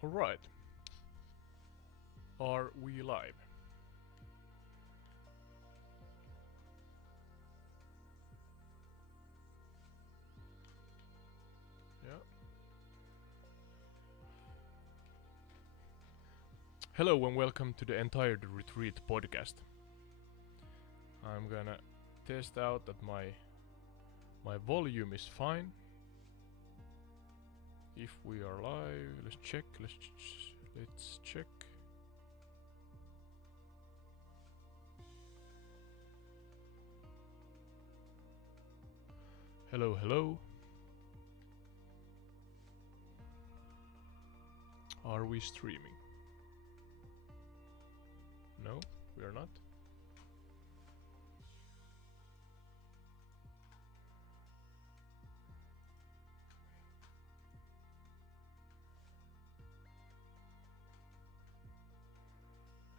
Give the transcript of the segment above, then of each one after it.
Alright. Are we live? Yeah. Hello and welcome to the Entire Retreat podcast. I'm gonna test out that my volume is fine. If we are live, let's check. Let's check. Hello, hello. Are we streaming? No, we are not.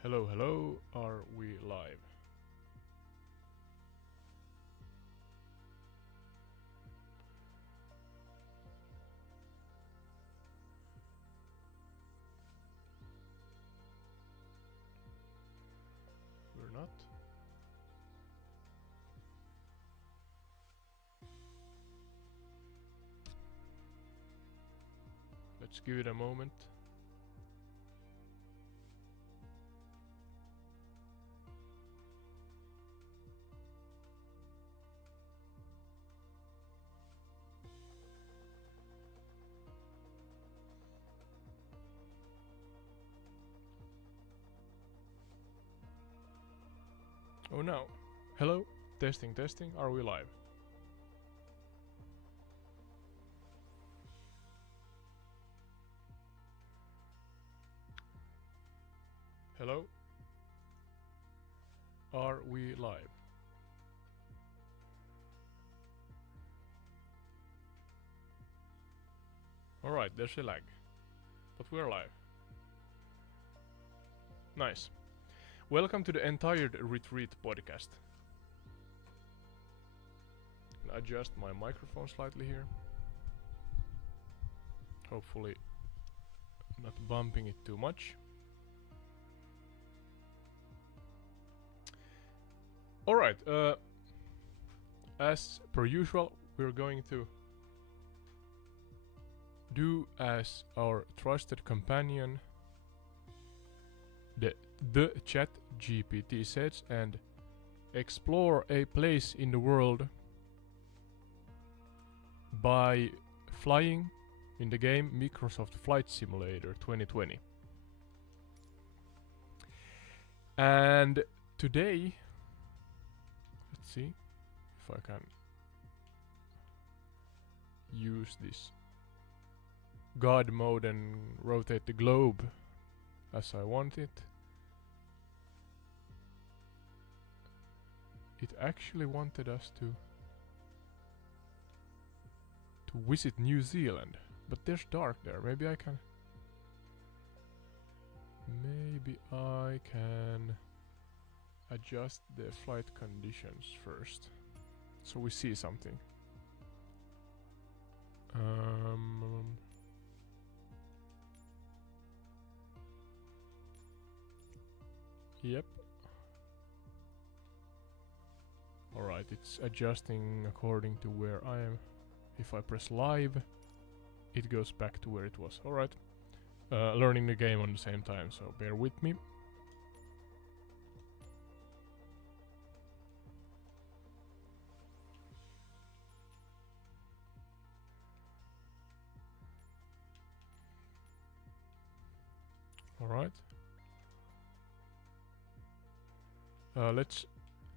Hello, hello. Are we live? We're not. Let's give it a moment. Oh no. Hello? Testing, testing. Are we live? Hello? Are we live? Alright, there's a lag. But we're live. Nice. Welcome to the Entire Retreat podcast. I'll adjust my microphone slightly here. Hopefully not bumping it too much. Alright, as per usual, we're going to do as our trusted companion, the chat GPT says, and explore a place in the world by flying in the game Microsoft Flight Simulator 2020. And today, let's see if I can use this God mode and rotate the globe as I want it. It actually wanted us to visit New Zealand, but there's dark there. Maybe I can adjust the flight conditions first, so we see something. Yep. Alright, it's adjusting according to where I am. If I press live, it goes back to where it was. Alright. Learning the game on the same time, so bear with me. Alright. Let's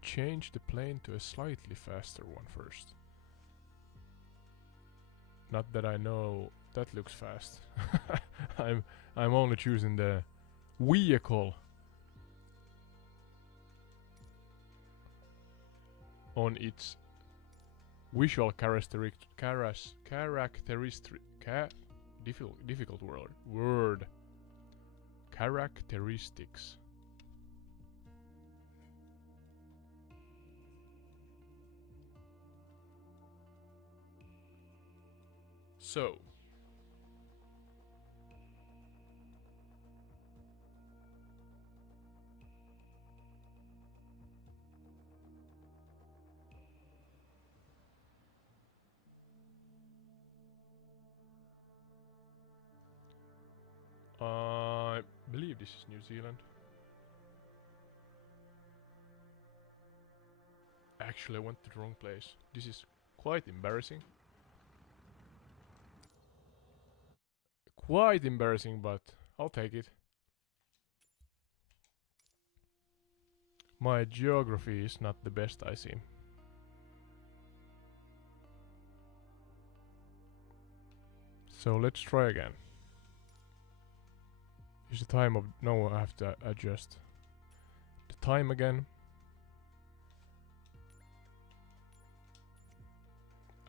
change the plane to a slightly faster one first. Not that I know that looks fast. I'm only choosing the vehicle on its visual difficult word characteristics. So believe this is New Zealand. Actually, I went to the wrong place. This is quite embarrassing. Quite embarrassing, but I'll take it. My geography is not the best, I see. So let's try again. Is the time of... No, I have to adjust the time again.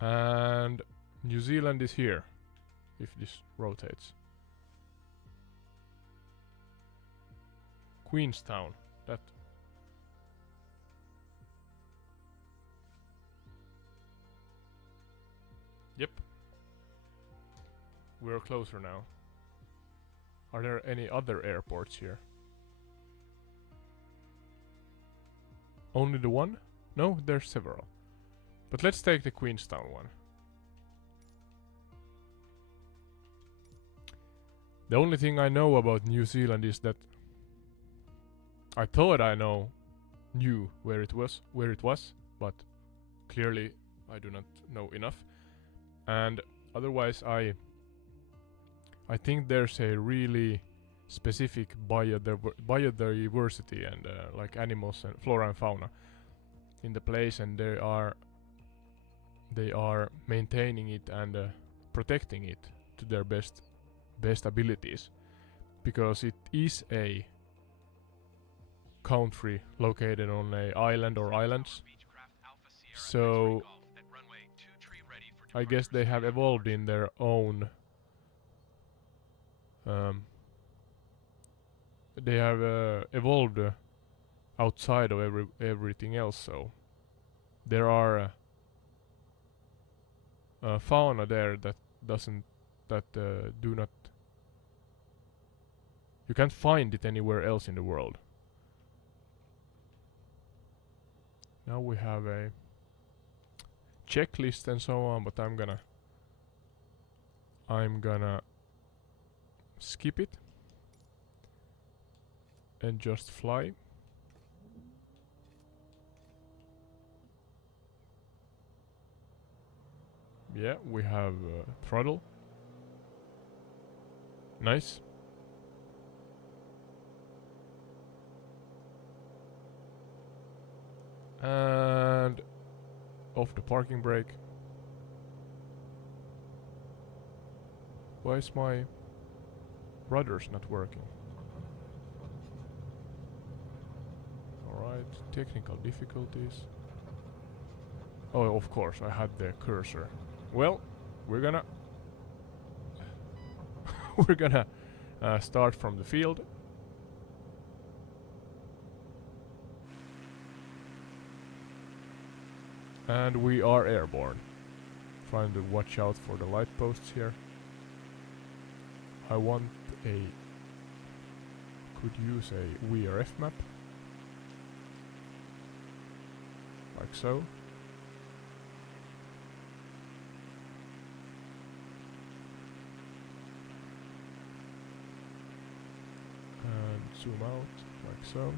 And New Zealand is here, if this rotates. Queenstown, that... Yep. We're closer now. Are there any other airports here? Only the one? No, there's several. But let's take the Queenstown one. The only thing I know about New Zealand is that I thought I knew where it was, but clearly I do not know enough. And otherwise I think there's a really specific biodiversity and like animals and flora and fauna in the place, and they are maintaining it and protecting it to their best abilities, because it is a country located on a island or islands. So I guess they have evolved in their own they have evolved outside of everything else, so there are fauna there that do not, you can't find it anywhere else in the world. Now we have a checklist and so on, but I'm gonna skip it and just fly. Yeah, we have throttle. Nice. And off the parking brake. Why is my rudders not working? Alright, technical difficulties. Oh, of course, I had the cursor. Well, we're gonna start from the field. And we are airborne. Trying to watch out for the light posts here. I want could use a VRF map. Like so. And zoom out, like so.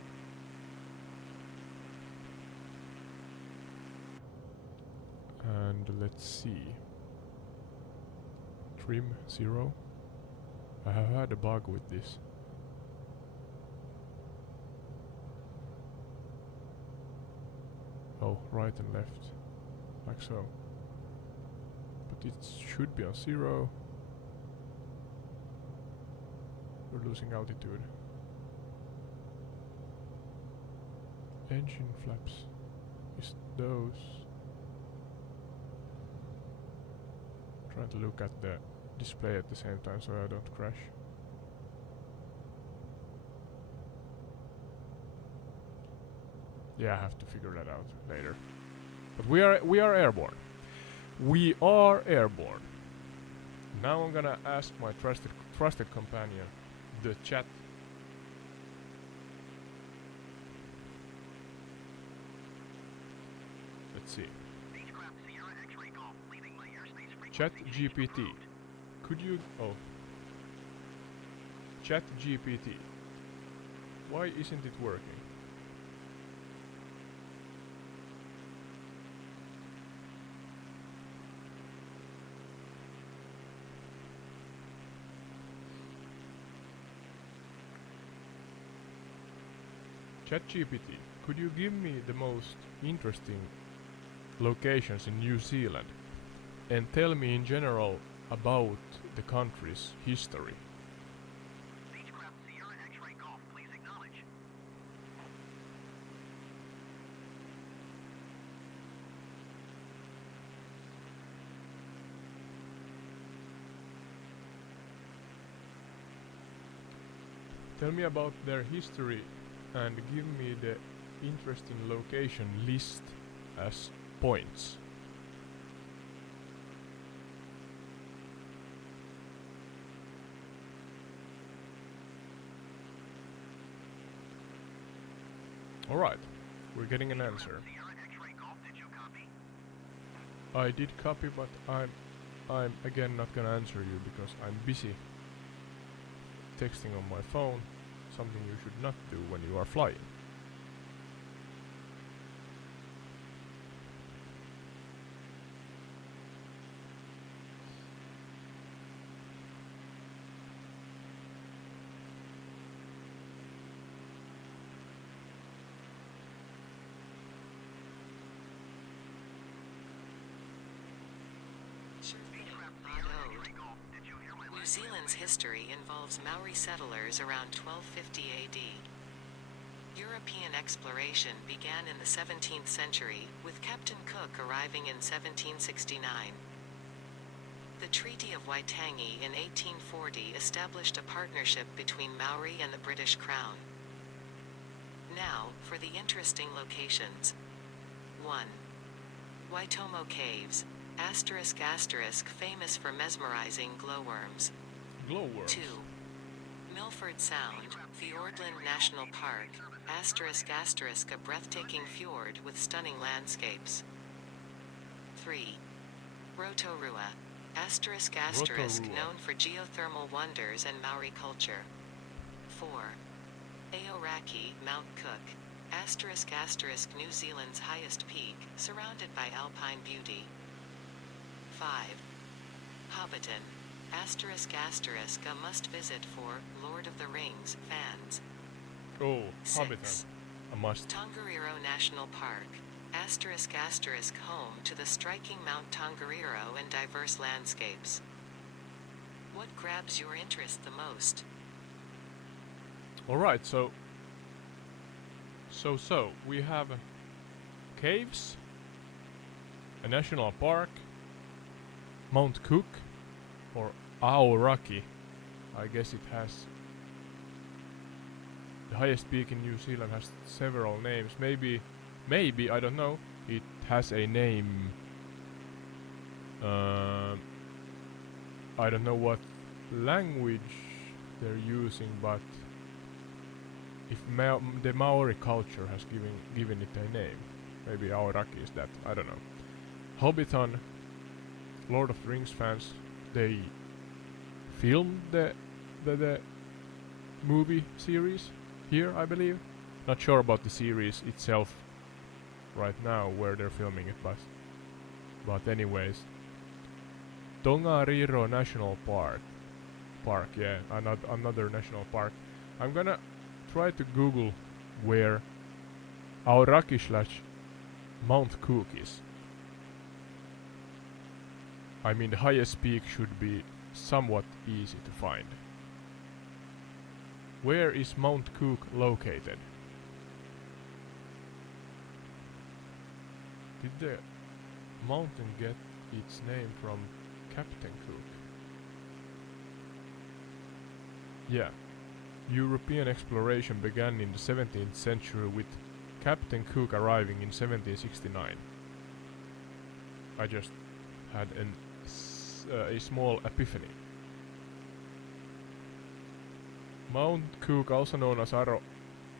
And let's see. Trim 0. I have had a bug with this. Oh, right and left. Like so. But it should be on 0. We're losing altitude. Engine flaps. Is those... Trying to look at the display at the same time so I don't crash. Yeah, I have to figure that out later. But we are airborne. We are airborne. Now I'm gonna ask my trusted companion, the chat. Let's see. Chat GPT. Could you... Oh. Chat GPT. Why isn't it working? ChatGPT, could you give me the most interesting locations in New Zealand and tell me in general about the country's history? Tell me about their history and give me the interesting location list as points. Alright, we're getting an answer. I did copy, but I'm again not gonna answer you because I'm busy texting on my phone, something you should not do when you are flying. New Zealand's history involves Maori settlers around 1250 AD. European exploration began in the 17th century, with Captain Cook arriving in 1769. The Treaty of Waitangi in 1840 established a partnership between Maori and the British Crown. Now, for the interesting locations. 1. Waitomo Caves, famous for mesmerizing glowworms. Glowworms. 2. Milford Sound, Fiordland National Park, a breathtaking fjord with stunning landscapes. 3. Rotorua, known for geothermal wonders and Maori culture. 4. Aoraki, Mount Cook, New Zealand's highest peak, surrounded by alpine beauty. 5. Hobbiton, a must-visit for Lord of the Rings fans. Oh, 6. Hobbiton. A must. Tongariro National Park, home to the striking Mount Tongariro and diverse landscapes. What grabs your interest the most? Alright, so we have caves, a national park, Mount Cook, or Aoraki. I guess it has the highest peak in New Zealand, has several names. Maybe I don't know. It has a name. I don't know what language they're using, but if the Maori culture has given it a name, maybe Aoraki is that. I don't know. Hobbiton, Lord of the Rings fans, they filmed the movie series here, I believe. Not sure about the series itself right now, where they're filming it, but anyways. Tongariro National Park, yeah, another national park. I'm gonna try to Google where Aoraki / Mount Cook is. I mean, the highest peak should be somewhat easy to find. Where is Mount Cook located? Did the mountain get its name from Captain Cook? Yeah. European exploration began in the 17th century with Captain Cook arriving in 1769. I just had a small epiphany. Mount Cook, also known as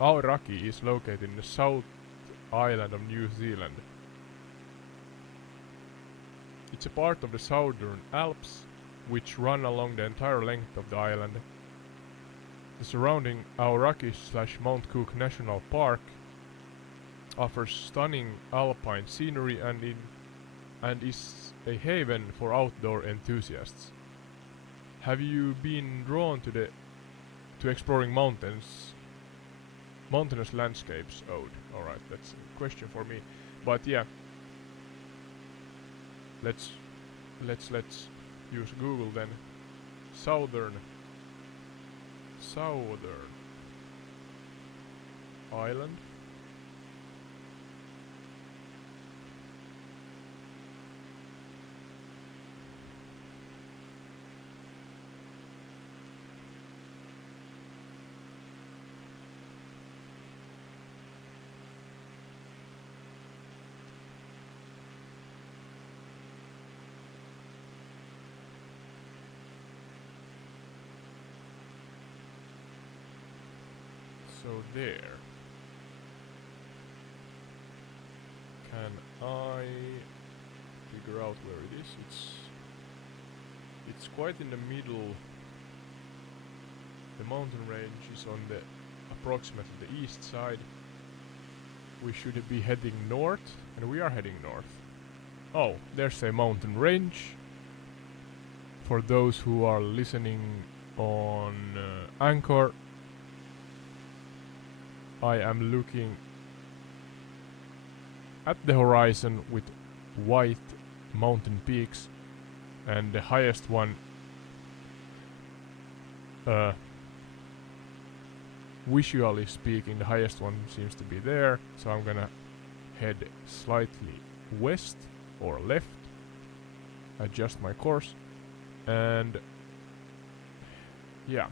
Aoraki, is located in the South Island of New Zealand. It's a part of the Southern Alps, which run along the entire length of the island. The surrounding Aoraki/Mount Cook National Park offers stunning alpine scenery and is a haven for outdoor enthusiasts. Have you been drawn to exploring mountainous landscapes, Ode? Alright, that's a question for me. But yeah, let's use Google then. Southern Island. So there. Can I figure out where it is? It's quite in the middle. The mountain range is on the approximately the east side. We should be heading north, and we are heading north. Oh, there's a mountain range. For those who are listening on Anchor, I am looking at the horizon with white mountain peaks, and the highest one, visually speaking, the highest one seems to be there, so I'm gonna head slightly west or left, adjust my course, and yeah,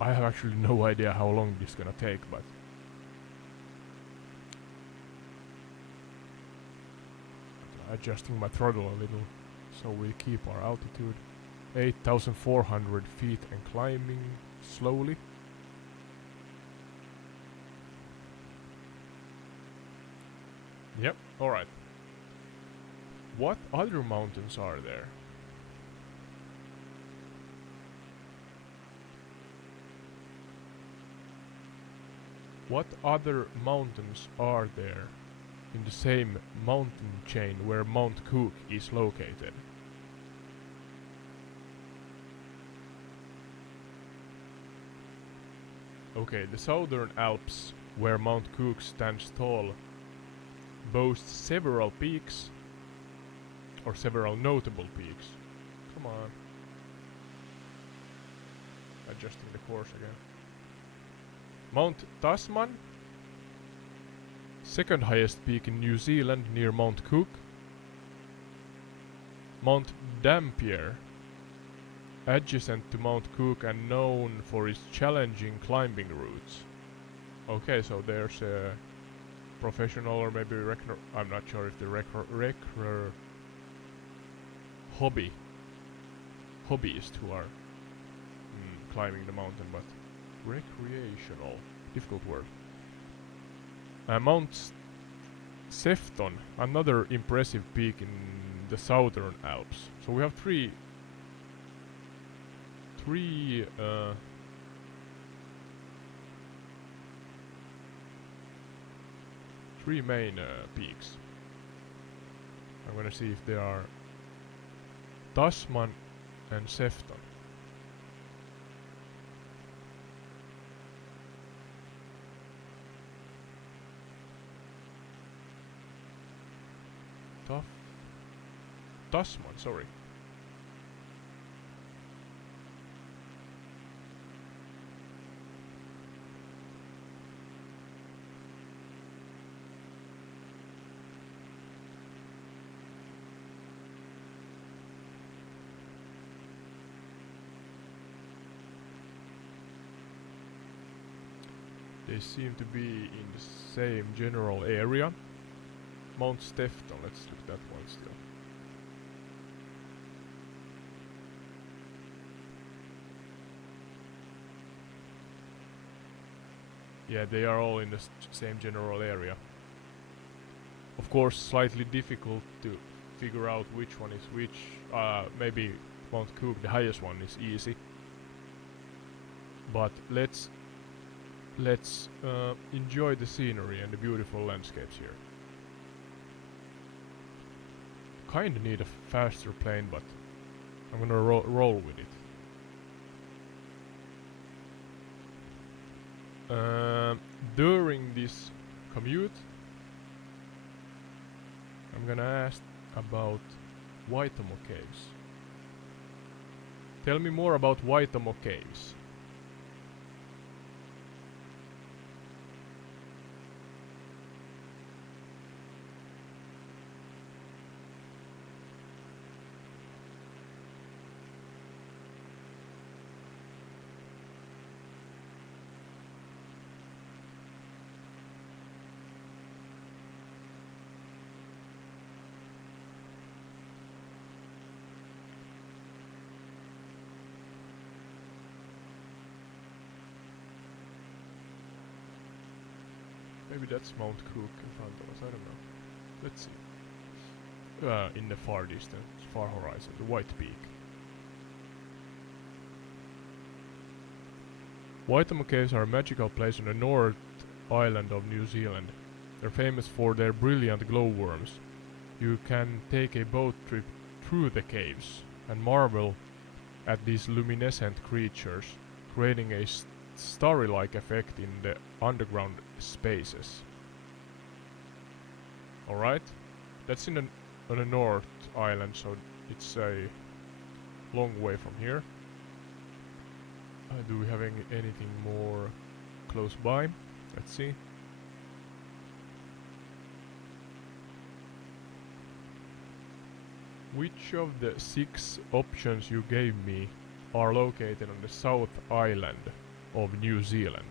I have actually no idea how long this is gonna take, but adjusting my throttle a little so we keep our altitude. 8,400 feet and climbing slowly. Yep, alright. What other mountains are there? What other mountains are there in the same mountain chain where Mount Cook is located? Okay, the Southern Alps, where Mount Cook stands tall, boasts several peaks, or several notable peaks. Come on. Adjusting the course again. Mount Tasman, second highest peak in New Zealand near Mount Cook. Mount Dampier, adjacent to Mount Cook and known for its challenging climbing routes. Okay, so there's a professional or maybe I'm not sure if the hobbyist who are climbing the mountain, but recreational, difficult word. Mount Sefton, another impressive peak in the Southern Alps. So we have three main peaks. I'm gonna see if there are Tasman and Sefton. Tasman, sorry. They seem to be in the same general area. Mount Stefton, let's look at that one still. Yeah, they are all in the same general area. Of course, slightly difficult to figure out which one is which. Maybe Mount Cook, the highest one, is easy. But let's enjoy the scenery and the beautiful landscapes here. Kinda need a faster plane, but I'm gonna roll with it. During this commute, I'm gonna ask about Waitomo Caves. Tell me more about Waitomo Caves. Maybe that's Mount Cook in front of us, I don't know. Let's see. In the far distance, far horizon, the White Peak. Waitomo Caves are a magical place on the North Island of New Zealand. They're famous for their brilliant glowworms. You can take a boat trip through the caves and marvel at these luminescent creatures, creating a starry-like effect in the underground spaces. Alright, that's on the North Island, so it's a long way from here. Do we have anything more close by? Let's see. Which of the 6 options you gave me are located on the South Island of New Zealand?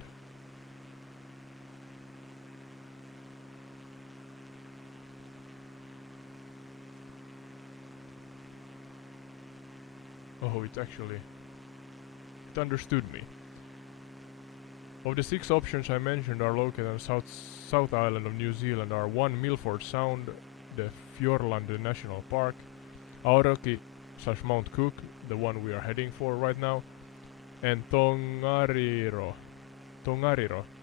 Oh, it understood me. Of the 6 options I mentioned are located on South Island of New Zealand are 1. Milford Sound, the Fjordland National Park, Aotearoa/Mount Cook, the one we are heading for right now, and Tongariro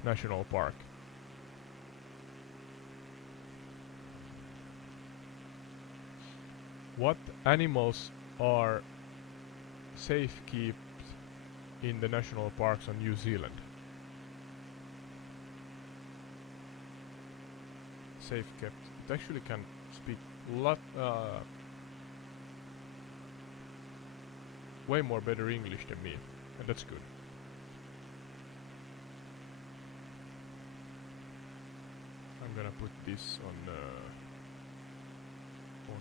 National Park. What animals are safe kept in the national parks on New Zealand? Safe kept. It actually can speak way more better English than me, and that's good. I'm gonna put this on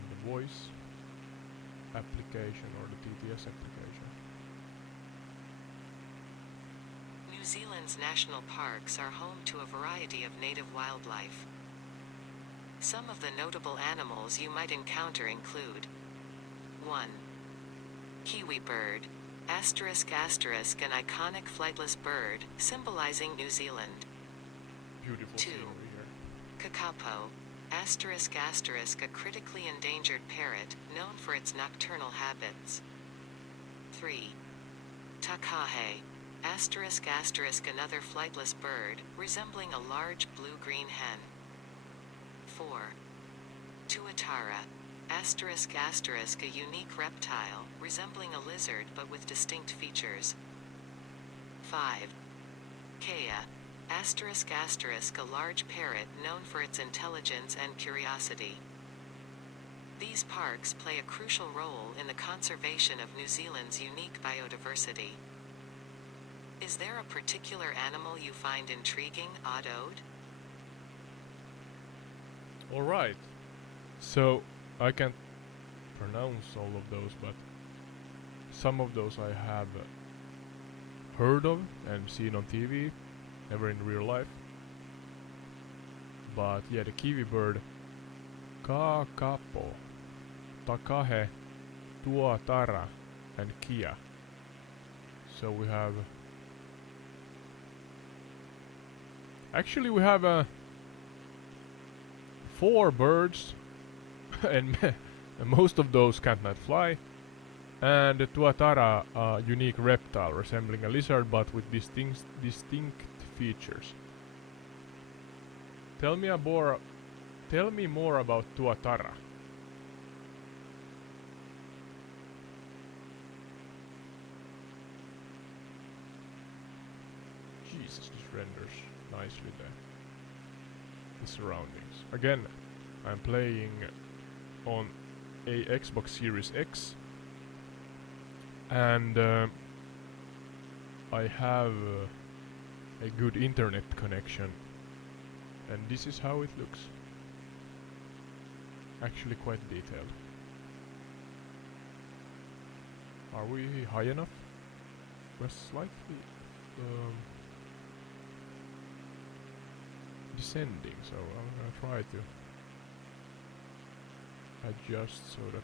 the voice application or the TTS application. New Zealand's national parks are home to a variety of native wildlife. Some of the notable animals you might encounter include 1. Kiwi bird, ***, an iconic flightless bird, symbolizing New Zealand. Beautiful 2. scenery here. Kakapo, ***, a critically endangered parrot, known for its nocturnal habits. 3. Takahe, ***, another flightless bird, resembling a large blue-green hen. 4. Tuatara, ***, a unique reptile, resembling a lizard but with distinct features. 5. Kea, ***, a large parrot known for its intelligence and curiosity. These parks play a crucial role in the conservation of New Zealand's unique biodiversity. Is there a particular animal you find intriguing, Oddode? Alright, so I can't pronounce all of those, but some of those I have heard of and seen on TV, never in real life. But yeah, the kiwi bird, Kakapo, Takahe, Tuatara, and Kia. So we have... Actually we have 4 birds and most of those can't not fly. And the Tuatara, a unique reptile resembling a lizard but with distinct features. Tell me more about Tuatara. Jesus, this renders nicely the surroundings. Again, I'm playing on a Xbox Series X, and I have a good internet connection, and this is how it looks. Actually quite detailed. Are we high enough? We're slightly descending, so I'm gonna try to adjust so that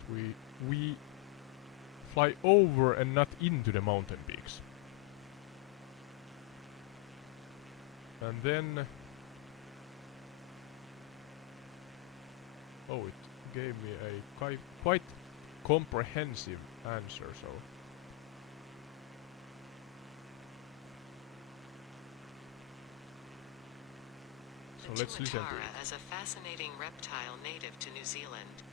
we fly over and not into the mountain peaks. And then oh, it gave me a quite comprehensive answer, so let's listen to it. Is a fascinating reptile native to New Zealand.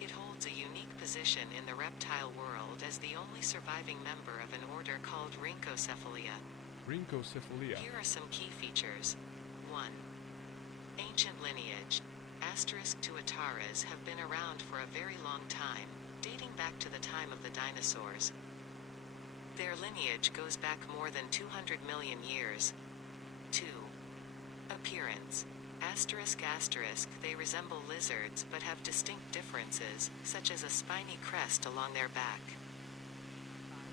It holds a unique position in the reptile world as the only surviving member of an order called Rhynchocephalia. Rhynchocephalia. Here are some key features. 1. Ancient lineage. Tuataras have been around for a very long time, dating back to the time of the dinosaurs. Their lineage goes back more than 200 million years. 2. Appearance. They resemble lizards but have distinct differences, such as a spiny crest along their back.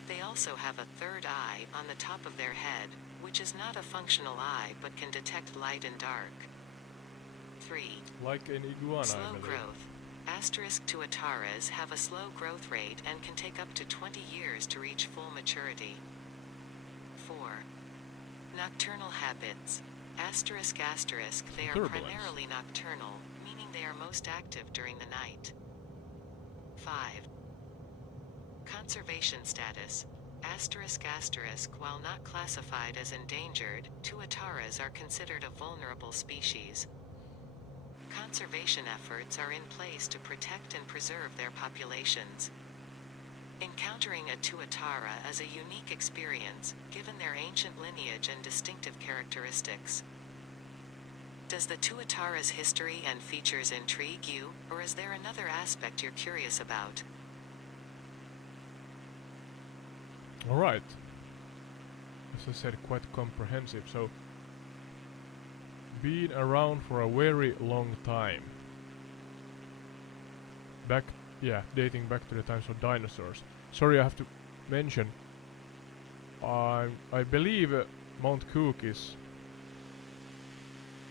They also have a third eye on the top of their head, which is not a functional eye but can detect light and dark. 3. Like an iguana, slow growth. Tuataras have a slow growth rate and can take up to 20 years to reach full maturity. 4. Nocturnal habits. They are primarily nocturnal, meaning they are most active during the night. 5. Conservation status. While not classified as endangered, Tuataras are considered a vulnerable species. Conservation efforts are in place to protect and preserve their populations. Encountering a Tuatara is a unique experience, given their ancient lineage and distinctive characteristics. Does the Tuatara's history and features intrigue you, or is there another aspect you're curious about? Alright. As I said, quite comprehensive, so been around for a very long time. Dating back to the times of dinosaurs. Sorry, I have to mention, I believe Mount Cook is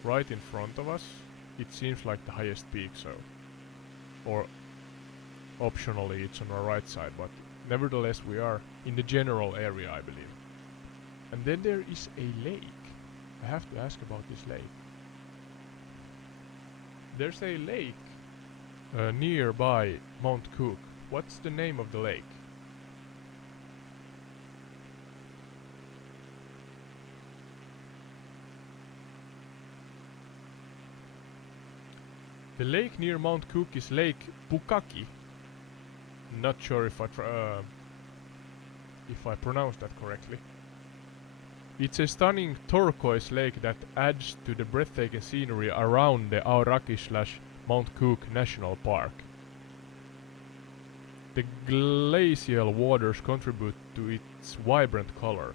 right in front of us. It seems like the highest peak, so, or optionally it's on our right side, but nevertheless we are in the general area, I believe. And then there is a lake. I have to ask about this lake. There's a lake nearby Mount Cook. What's the name of the lake? The lake near Mount Cook is Lake Pukaki. Not sure if I pronounced that correctly. It's a stunning turquoise lake that adds to the breathtaking scenery around the Aoraki/Mount Cook National Park. The glacial waters contribute to its vibrant color.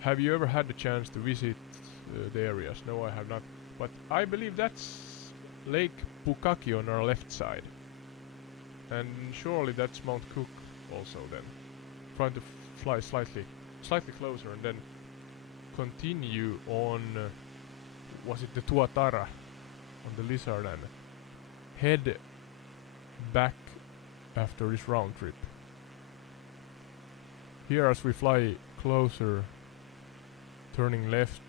Have you ever had the chance to visit the areas? No, I have not. But I believe that's Lake Pukaki on our left side. And surely that's Mount Cook also then. Trying to fly slightly closer and then continue on, was it the Tuatara, on the lizard, and head back after this round trip. Here as we fly closer, turning left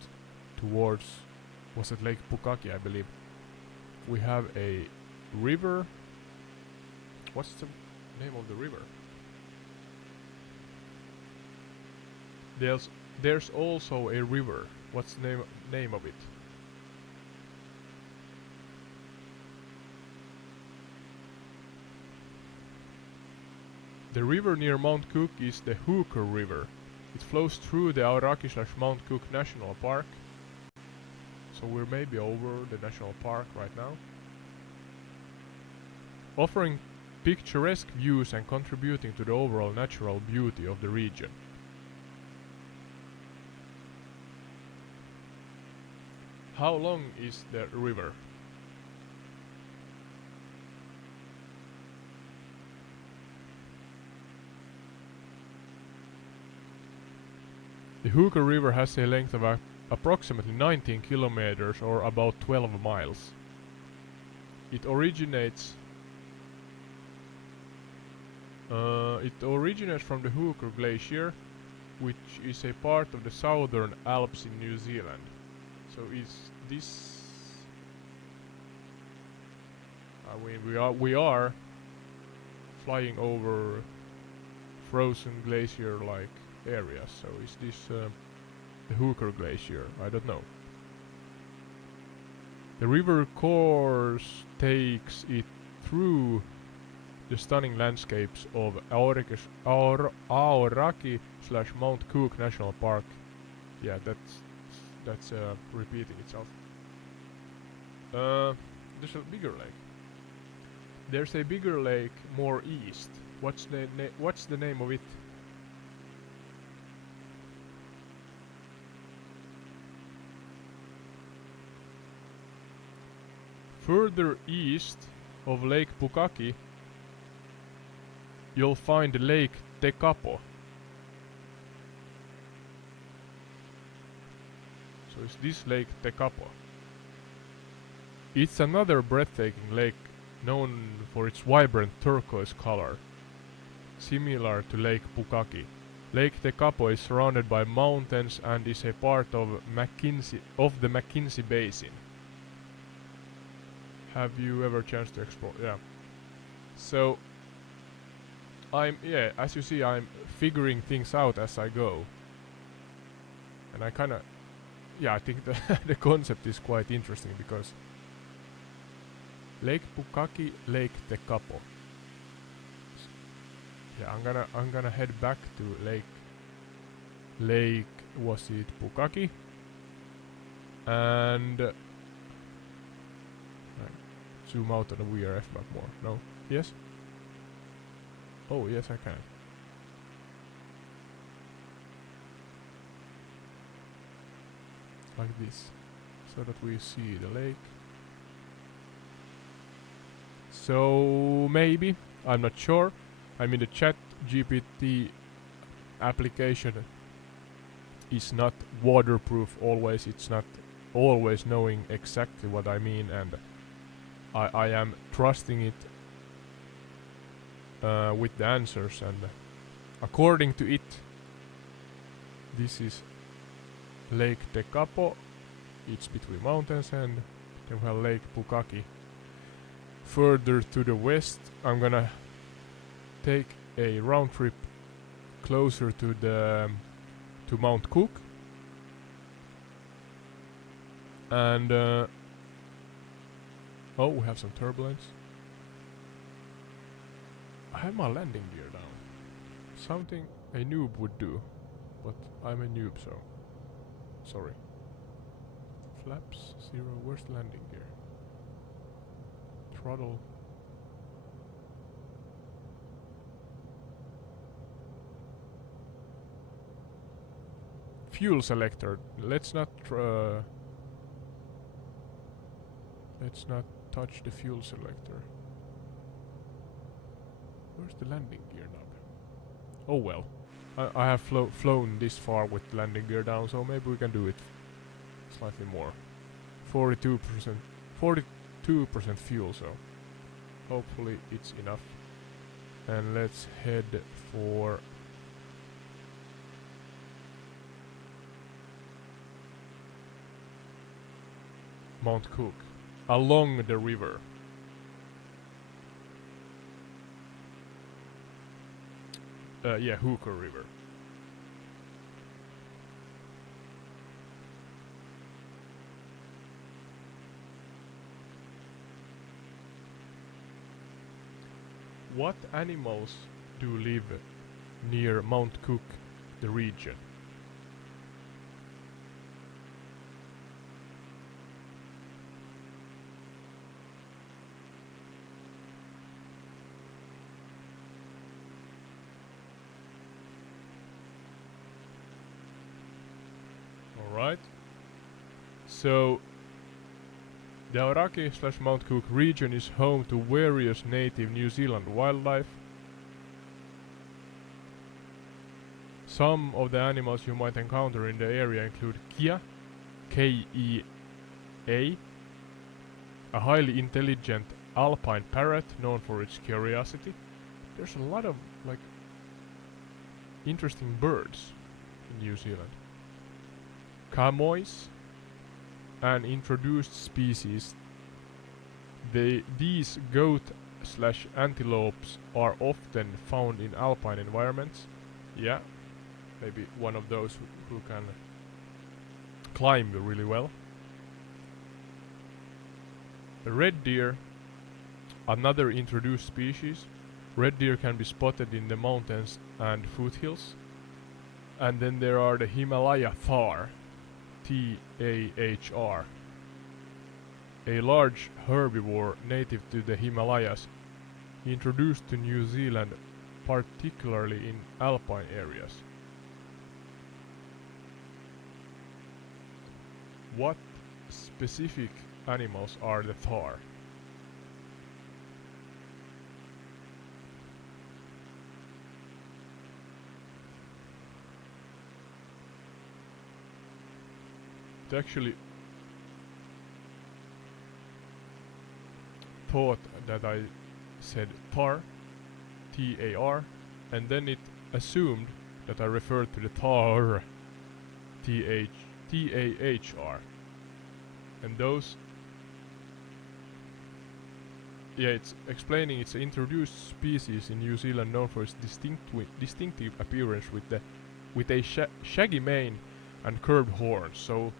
towards, was it Lake Pukaki, I believe, we have a river. What's the Name of the river. There's also a river. What's the name of it? The river near Mount Cook is the Hooker River. It flows through the Aoraki/Mount Cook National Park. So we're maybe over the national park right now. Offering picturesque views and contributing to the overall natural beauty of the region. How long is the river? The Hooker River has a length of approximately 19 kilometers or about 12 miles. It originates from the Hooker Glacier, which is a part of the Southern Alps in New Zealand. So is this? I mean, we are flying over frozen glacier-like areas. So is this the Hooker Glacier? I don't know. The river course takes it through the stunning landscapes of Aoraki/Mount Cook National Park. Yeah, that's repeating itself. There's a bigger lake. There's a bigger lake more east. What's the name of it? Further east of Lake Pukaki, you'll find Lake Tekapo. So is this Lake Tekapo? It's another breathtaking lake known for its vibrant turquoise color, similar to Lake Pukaki. Lake Tekapo is surrounded by mountains and is a part of the Mackenzie Basin. Have you ever chance to explore? Yeah. So as you see, I'm figuring things out as I go. And I kinda, I think the concept is quite interesting because Lake Pukaki, Lake Tekapo. Yeah, I'm gonna head back to Lake was it Pukaki? And zoom out on the VRF map more. No? Yes? Oh, yes I can. Like this. So that we see the lake. So maybe, I'm not sure. I mean the chat GPT application is not waterproof always. It's not always knowing exactly what I mean, and I am trusting it with the answers, and according to it, this is Lake Tekapo. It's between mountains, and then we have Lake Pukaki. Further to the west, I'm gonna take a round trip closer to Mount Cook, and oh, we have some turbulence. I have my landing gear down. Something a noob would do, but I'm a noob, so sorry. Flaps 0. Where's the landing gear? Throttle. Fuel selector. Let's not touch the fuel selector. Where's the landing gear knob? Oh well. I have flown this far with landing gear down, so maybe we can do it slightly more. 42% fuel, so hopefully it's enough. And let's head for Mount Cook along the river. yeah, Hooker River. What animals do live near Mount Cook, the region? Alright. So, the Aoraki/Mount Cook region is home to various native New Zealand wildlife. Some of the animals you might encounter in the area include Kia, K-E-A, a highly intelligent alpine parrot known for its curiosity. There's a lot of like interesting birds in New Zealand. Chamois, an introduced species. These goat/antelopes are often found in alpine environments. Yeah, maybe one of those who can climb really well. The red deer, another introduced species. Red deer can be spotted in the mountains and foothills. And then there are the Himalaya thar, T-A-H-R, a large herbivore native to the Himalayas, introduced to New Zealand particularly in alpine areas. What specific animals are the thar? It actually thought that I said tar, T-A-R, and then it assumed that I referred to the tar, T-A-H-R. And those, yeah, it's explaining it's an introduced species in New Zealand known for its distinctive appearance with a shaggy mane and curved horns. So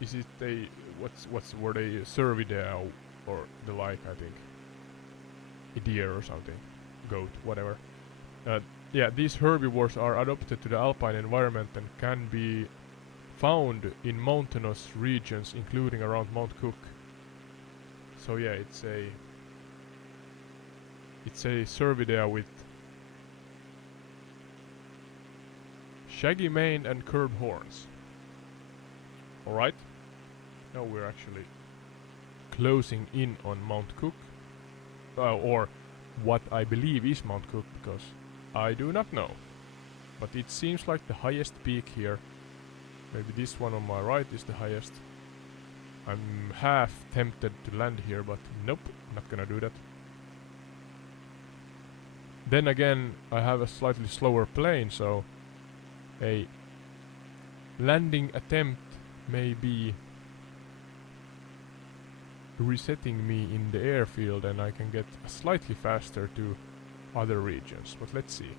is it a what's the word, a cervidea or the like, I think. A deer or something. Goat, whatever. Yeah, these herbivores are adapted to the alpine environment and can be found in mountainous regions including around Mount Cook. So yeah, it's a cervidea with shaggy mane and curved horns. Alright. Now we're actually closing in on Mount Cook. Or what I believe is Mount Cook, because I do not know. But it seems like the highest peak here. Maybe this one on my right is the highest. I'm half tempted to land here, but nope, not gonna do that. Then again, I have a slightly slower plane, so a landing attempt may be resetting me in the airfield and I can get slightly faster to other regions, but let's see.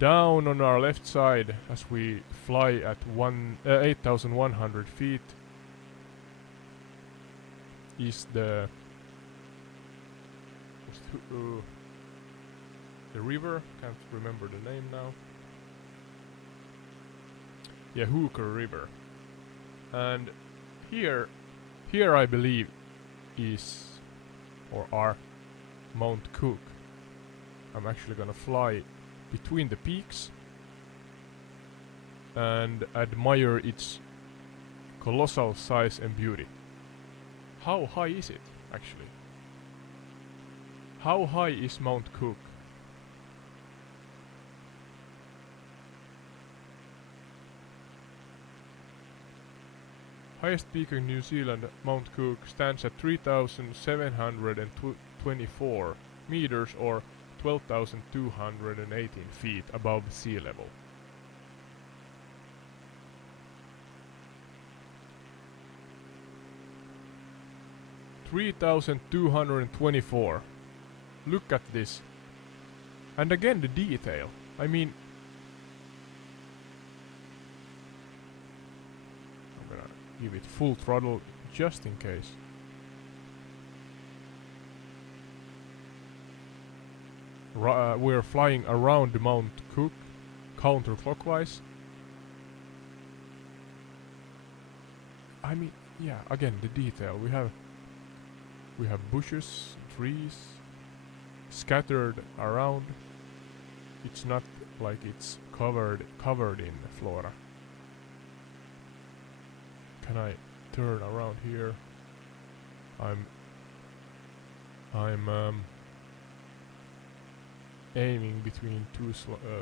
Down on our left side, as we fly at 8,100 feet, is the river. Can't remember the name now. Yeah, Hooker River. And here I believe is, or are, Mount Cook. I'm actually gonna fly between the peaks and admire its colossal size and beauty. How high is it, actually? How high is Mount Cook? Highest peak in New Zealand, Mount Cook, stands at 3,724 meters or 12,218 feet above sea level. (3,224). Look at this. And again, the detail. I mean, I'm gonna give it full throttle just in case. We're flying around Mount Cook counterclockwise. I mean, yeah, again, the detail. We have bushes, trees scattered around. It's not like it's covered in flora. Can I turn around here? I'm aiming between two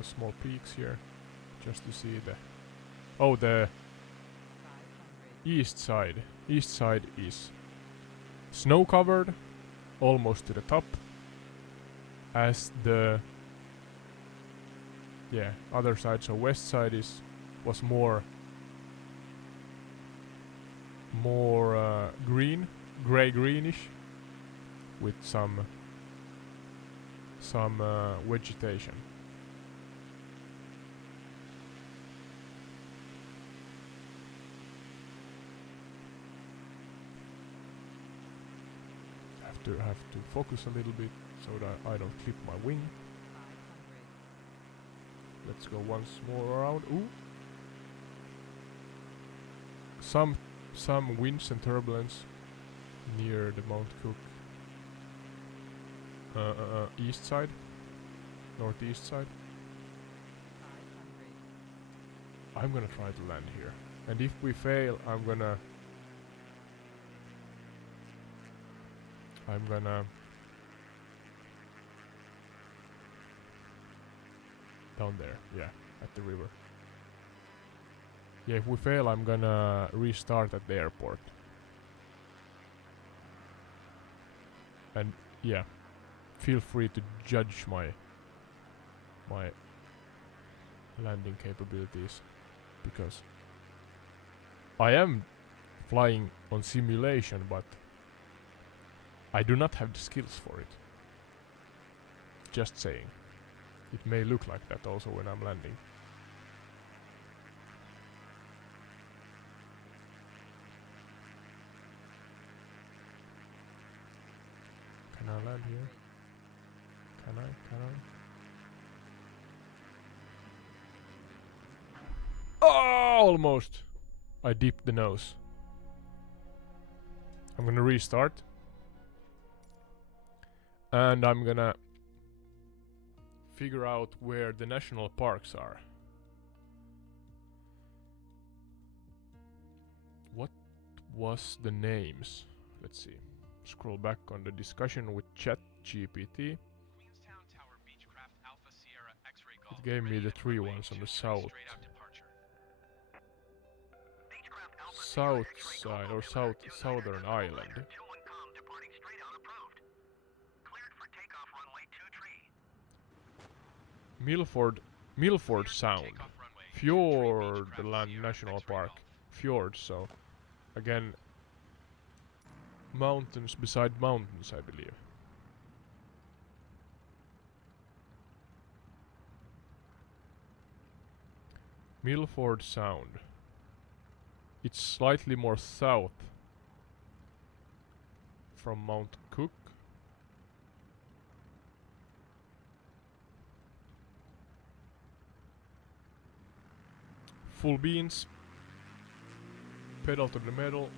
small peaks here, just to see the east side. East side is snow covered, almost to the top, as the other side. So west side was more gray greenish, with some vegetation. Have to focus a little bit so that I don't clip my wing. Let's go once more around. Ooh. Some winds and turbulence near the Mount Cook east side, northeast side. I'm gonna try to land here, and if we fail, I'm gonna down there, yeah, at the river. Yeah, if we fail, I'm gonna restart at the airport. And yeah, feel free to judge my landing capabilities, because I am flying on simulation, but I do not have the skills for it. Just saying. It may look like that also when I'm landing. Can I land here? Can I? Oh, almost! I dipped the nose. I'm gonna restart. And I'm gonna figure out where the national parks are. What was the names? Let's see. Scroll back on the discussion with ChatGPT. It gave me the three ones on the south side, or southern island. Milford Sound, Fjordland National Park, fjords. So again, mountains beside mountains, I believe. Milford Sound. It's slightly more south from Mount Cook. Full beans. Pedal to the metal.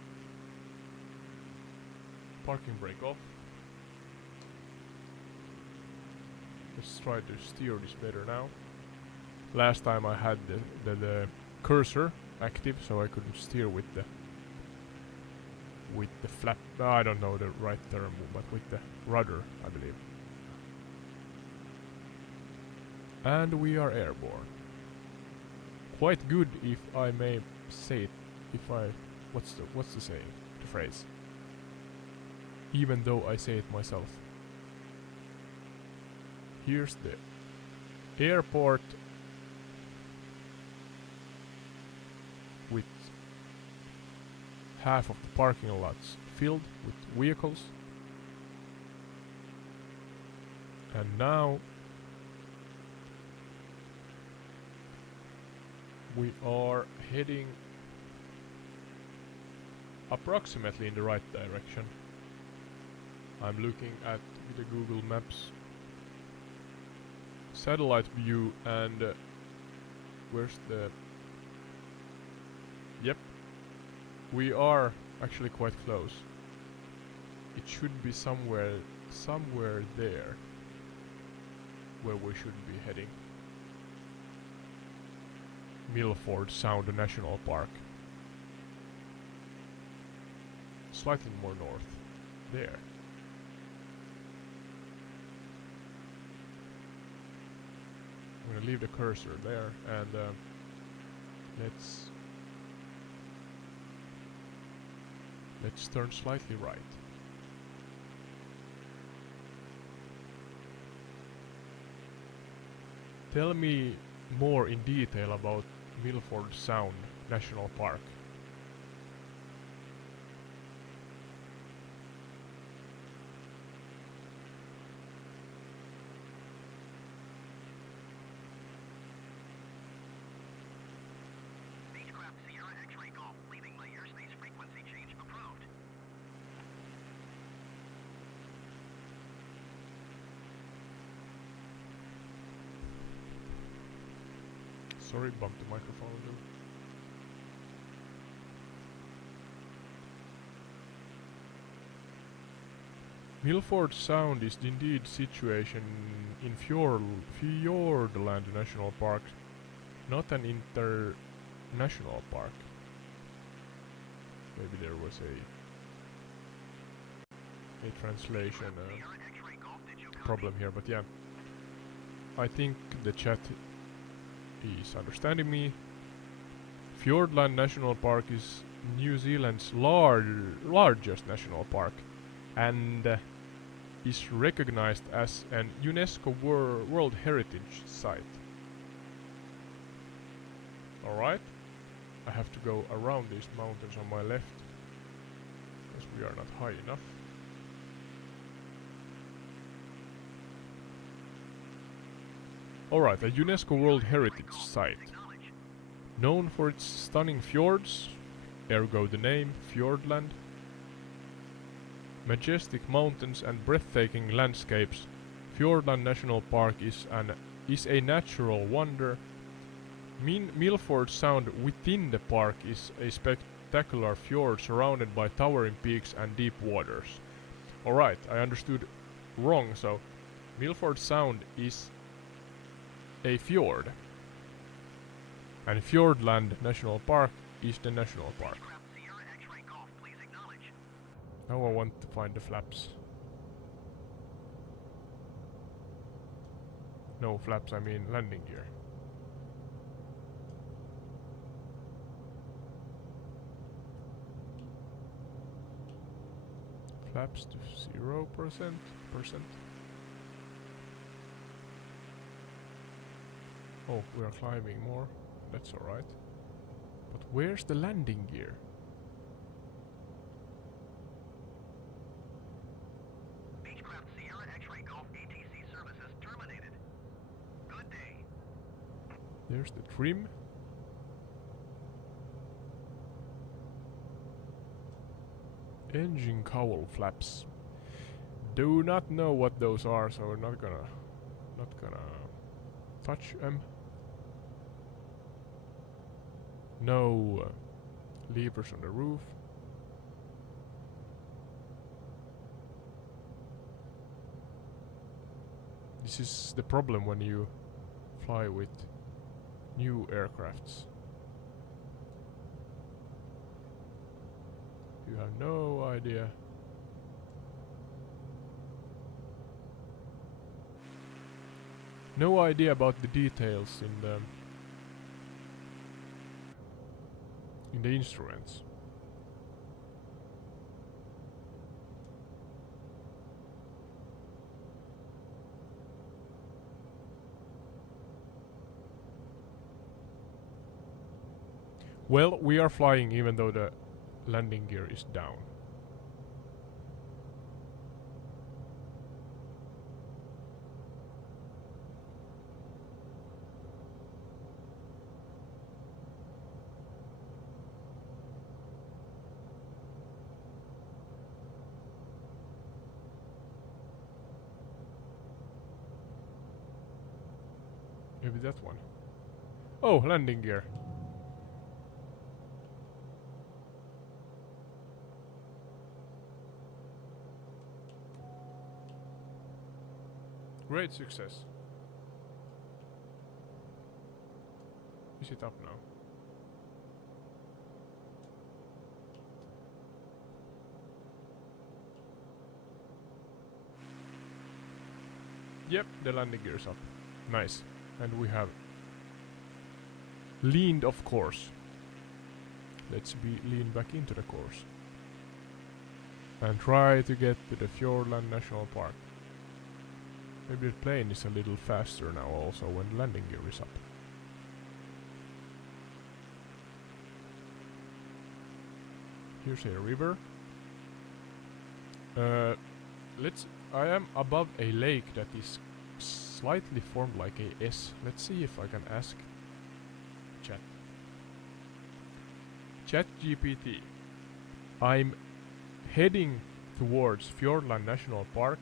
Parking brake off. Let's try to steer this better now. Last time I had the cursor active, so I couldn't steer with the flap. I don't know the right term, but with the rudder, I believe. And we are airborne. Quite good, if I may say it. What's the saying? The phrase. Even though I say it myself. Here's the airport with half of the parking lots filled with vehicles. And now We are heading approximately in the right direction. I'm looking at the Google Maps satellite view and where's the... Yep. We are actually quite close. It should be somewhere there where we should be heading. Milford Sound National Park. Slightly more north. There. I'm gonna leave the cursor there and let's turn slightly right. Tell me more in detail about Milford Sound National Park. Sorry, bumped the microphone a little. Milford Sound is indeed situated in Fjordland National Park, not an international park. Maybe there was a translation problem here, but yeah. I think the chat is understanding me. Fjordland National Park is New Zealand's largest national park and is recognized as an UNESCO World Heritage Site. Alright, I have to go around these mountains on my left because we are not high enough. Alright, a UNESCO World Heritage Site. Known for its stunning fjords, ergo the name Fjordland, majestic mountains and breathtaking landscapes, Fjordland National Park is a natural wonder. Milford Sound within the park is a spectacular fjord surrounded by towering peaks and deep waters. Alright, I understood wrong, so Milford Sound is a fjord. And Fjordland National Park is the national park. Now I want to find the flaps. No flaps, I mean landing gear. Flaps to 0%. Oh, we are climbing more. That's alright. But where's the landing gear? Beechcraft Sierra X-Ray Golf ATC services terminated. Good day. There's the trim. Engine cowl flaps. Do not know what those are, so we're not gonna touch them. No levers on the roof. This is the problem when you fly with new aircrafts. You have no idea. No idea about the details in the instruments. Well, we are flying even though the landing gear is down. Maybe that one. Oh, landing gear. Great success. Is it up now? Yep, the landing gear's up. Nice. And we have leaned off course. Let's be lean back into the course. And try to get to the Fjordland National Park. Maybe the plane is a little faster now also when the landing gear is up. Here's a river. I am above a lake that is slightly formed like a S. Let's see if I can ask chat. Chat GPT. I'm heading towards Fjordland National Park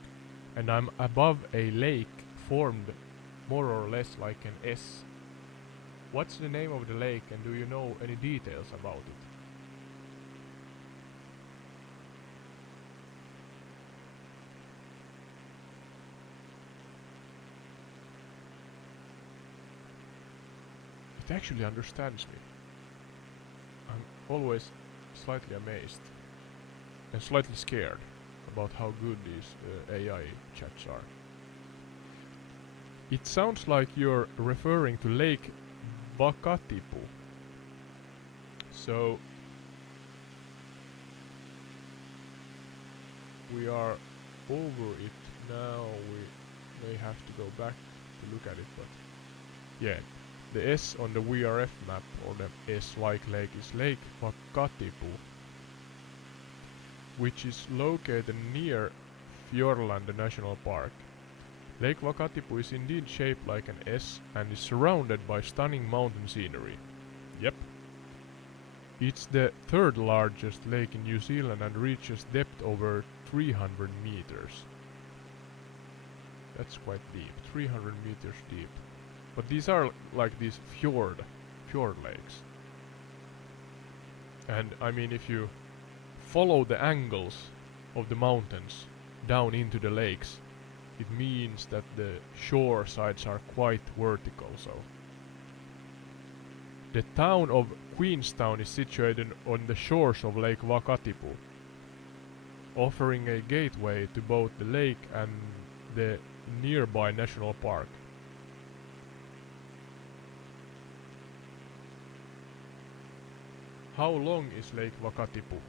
and I'm above a lake formed more or less like an S. What's the name of the lake and do you know any details about it? It actually understands me. I'm always slightly amazed and slightly scared about how good these AI chats are. It sounds like you're referring to Lake Vakatipu. So we are over it now. We may have to go back to look at it, but yeah. The S on the VRF map, or the S-like lake, is Lake Vakatipu, which is located near Fjordland National Park. Lake Vakatipu is indeed shaped like an S and is surrounded by stunning mountain scenery. Yep. It's the third largest lake in New Zealand and reaches depth over 300 meters. That's quite deep, 300 meters deep. But these are like these fjord lakes. And I mean, if you follow the angles of the mountains down into the lakes, it means that the shore sides are quite vertical. So the town of Queenstown is situated on the shores of Lake Vakatipu, offering a gateway to both the lake and the nearby national park. How long is Lake Vakatipu?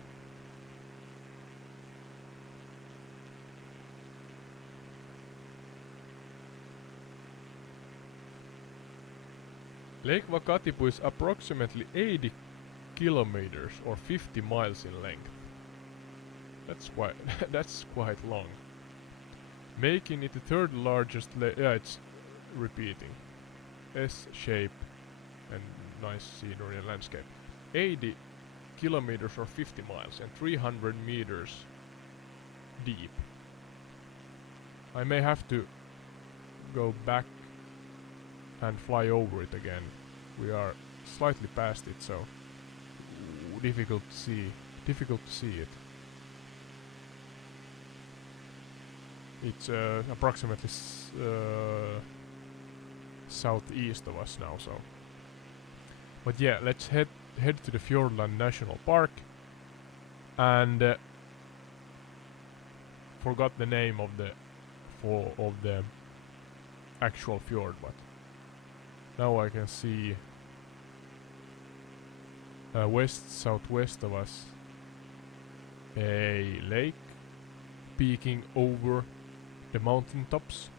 Lake Vakatipu is approximately 80 kilometers or 50 miles in length. That's quite long. Making it the third largest lake. Yeah, it's repeating. S shape and nice scenery and landscape. 80 kilometers or 50 miles and 300 meters deep. I may have to go back and fly over it again. We are slightly past it, so difficult to see it. It's approximately southeast of us now, so. But yeah, let's head to the Fjordland National Park, and forgot the name of the actual fjord, but now I can see southwest of us a lake peeking over the mountain tops.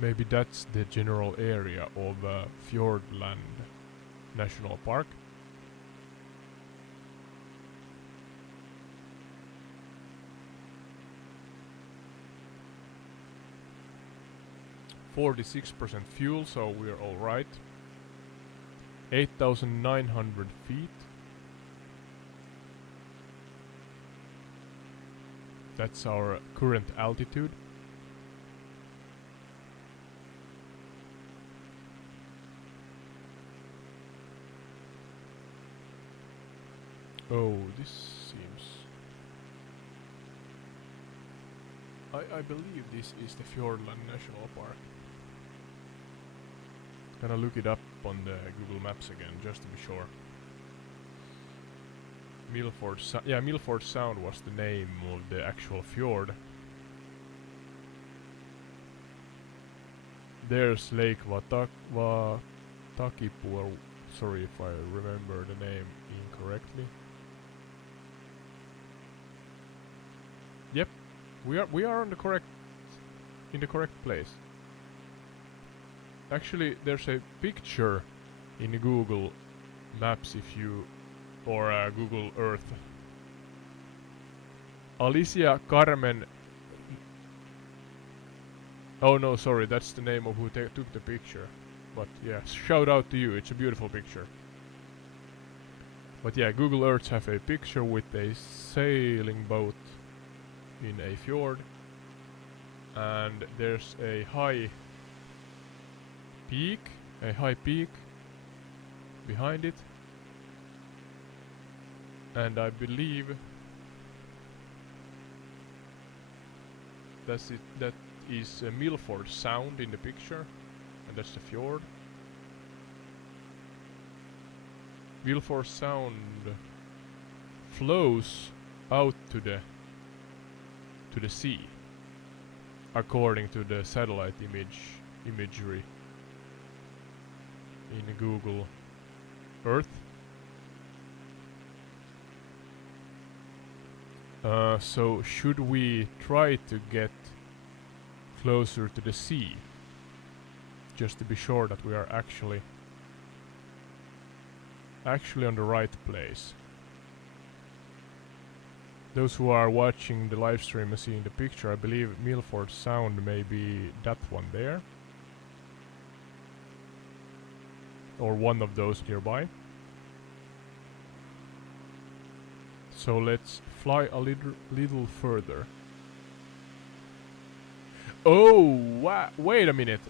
Maybe that's the general area of Fjordland National Park. .46% fuel, so we're all right. 8,900 feet. That's our current altitude. Oh, this seems... I believe this is the Fjordland National Park. Gonna look it up on the Google Maps again, just to be sure. Milford Sound was the name of the actual fjord. There's Lake Vatakipu, or sorry if I remember the name incorrectly. Yep, we are on the correct place. Actually, there's a picture in Google Maps if you or Google Earth. Alicia Carmen. Oh no, sorry, that's the name of who took the picture. But yeah, shout out to you. It's a beautiful picture. But yeah, Google Earth have a picture with a sailing boat in a fjord, and there's a high peak behind it, and I believe that is Milford Sound in the picture, and that's the fjord. Milford Sound flows out to the sea, according to the satellite imagery in Google Earth. So should we try to get closer to the sea, just to be sure that we are actually on the right place? Those who are watching the live stream and seeing the picture, I believe Milford Sound may be that one there, or one of those nearby. So let's fly a little further. Oh, wait a minute.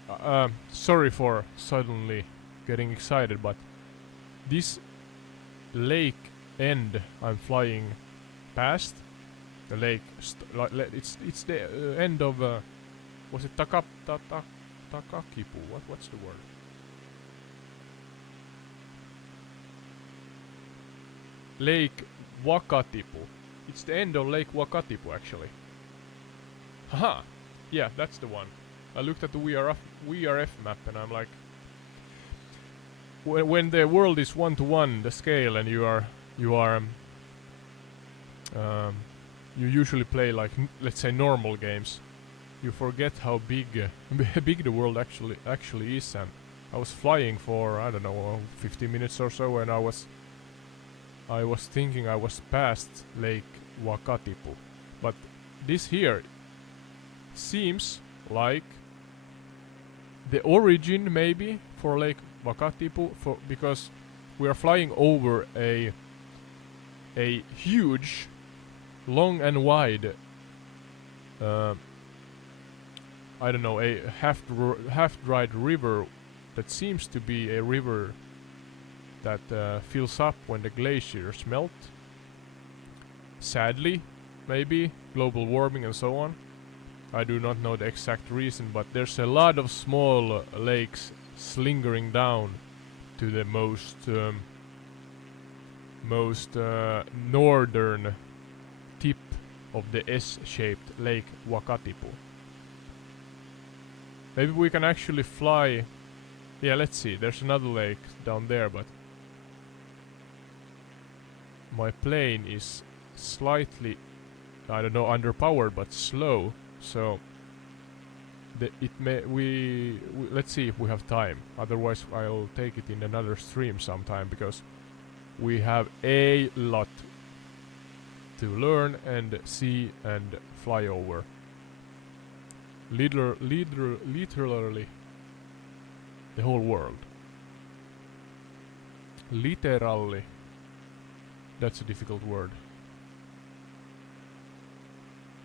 Sorry for suddenly getting excited, but this lake end I'm flying past, the lake, it's the end of, was it Takakipu? What's the word? Lake Wakatipu. It's the end of Lake Wakatipu, actually. Haha! Yeah, that's the one. I looked at the VRF map and I'm like, when the world is 1-to-1 the scale, and you usually play like let's say normal games, you forget how big big the world actually is. And I was flying for, I don't know, 15 minutes or so, and I was thinking I was past Lake Wakatipu, but this here seems like the origin maybe for Lake Wakatipu, because we are flying over a huge, long and wide, I don't know, a half-dried river that seems to be a river that fills up when the glaciers melt. Sadly, maybe global warming and so on. I do not know the exact reason, but there's a lot of small lakes slingering down to the most northern tip of the S-shaped Lake Wakatipu. Maybe we can actually fly. Yeah, let's see. There's another lake down there, but my plane is slightly, I don't know, underpowered but slow. So let's see if we have time. Otherwise, I'll take it in another stream sometime, because we have a lot to learn and see and fly over. Literally the whole world. Literally. That's a difficult word.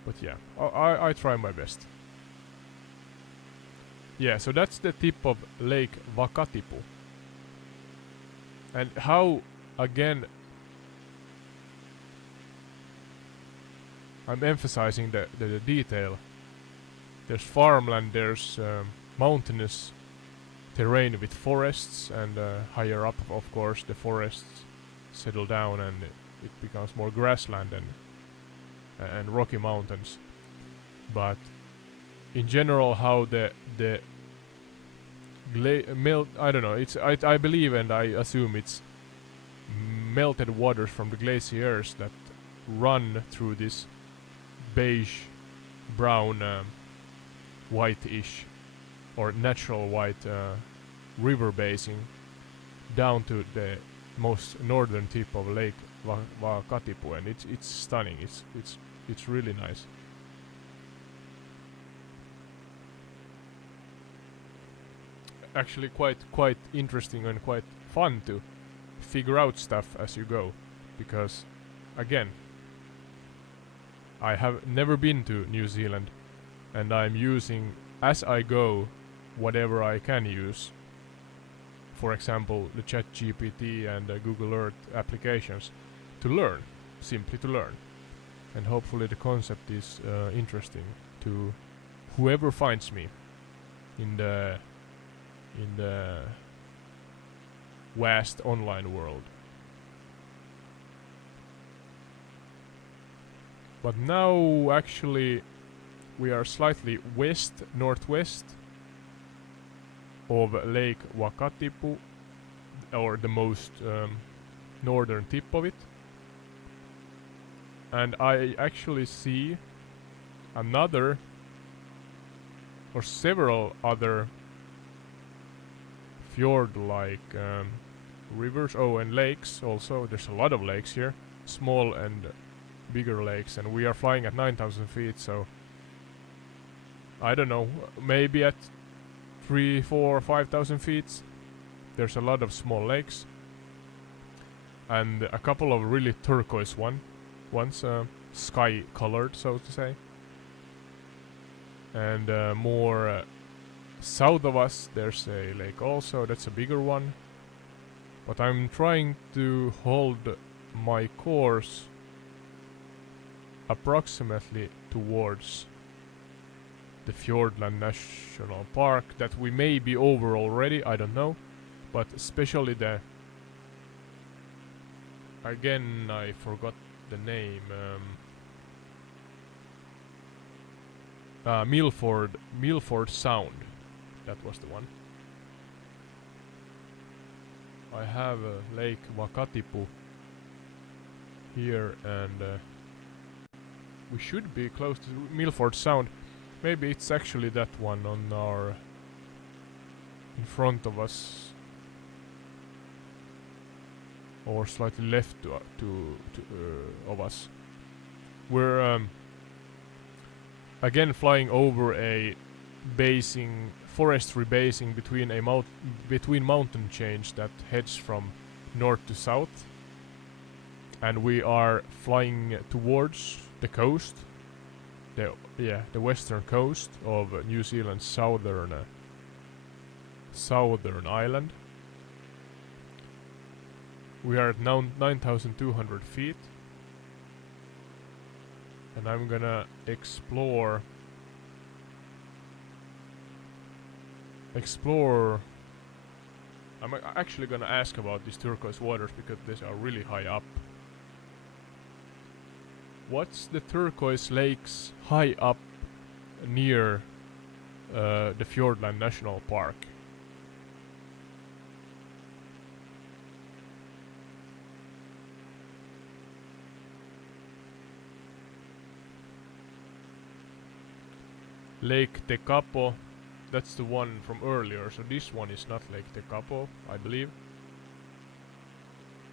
But yeah, I try my best. Yeah, so that's the tip of Lake Wakatipu. And how, again, I'm emphasizing the detail. There's farmland, there's mountainous terrain with forests, and higher up, of course, the forests settle down and it becomes more grassland and rocky mountains. But in general, how the I don't know, it's I believe and I assume it's melted waters from the glaciers that run through this beige brown white-ish or natural white river basin down to the most northern tip of Lake Wakatipu, and it's stunning. It's really nice. Actually quite interesting and quite fun to figure out stuff as you go, because again, I have never been to New Zealand, and I'm using as I go whatever I can use. For example, the ChatGPT and Google Earth applications to learn, simply to learn. And hopefully the concept is interesting to whoever finds me in the vast online world. But now actually we are slightly northwest of Lake Wakatipu, or the most northern tip of it. And I actually see another or several other fjord-like rivers, and lakes also. There's a lot of lakes here, small and bigger lakes, and we are flying at 9,000 feet, so I don't know, maybe at 3, 4, 5,000 feet there's a lot of small lakes and a couple of really turquoise ones, sky colored, so to say. And more south of us there's a lake also, that's a bigger one, but I'm trying to hold my course approximately towards the Fiordland National Park that we may be over already, I don't know, but especially again I forgot the name, Milford Sound, that was the one. I have Lake Wakatipu here, and we should be close to Milford Sound. Maybe it's actually that one on our in front of us, or slightly left of us. We're again flying over a forestry basin between mountain chains that heads from north to south, and we are flying towards the coast, the western coast of New Zealand's southern island. We are at now 9,200 feet, and I'm gonna explore. I'm actually gonna ask about these turquoise waters because these are really high up. What's the turquoise lakes high up near the Fiordland National Park? Lake Tekapo, that's the one from earlier, so this one is not Lake Tekapo, I believe.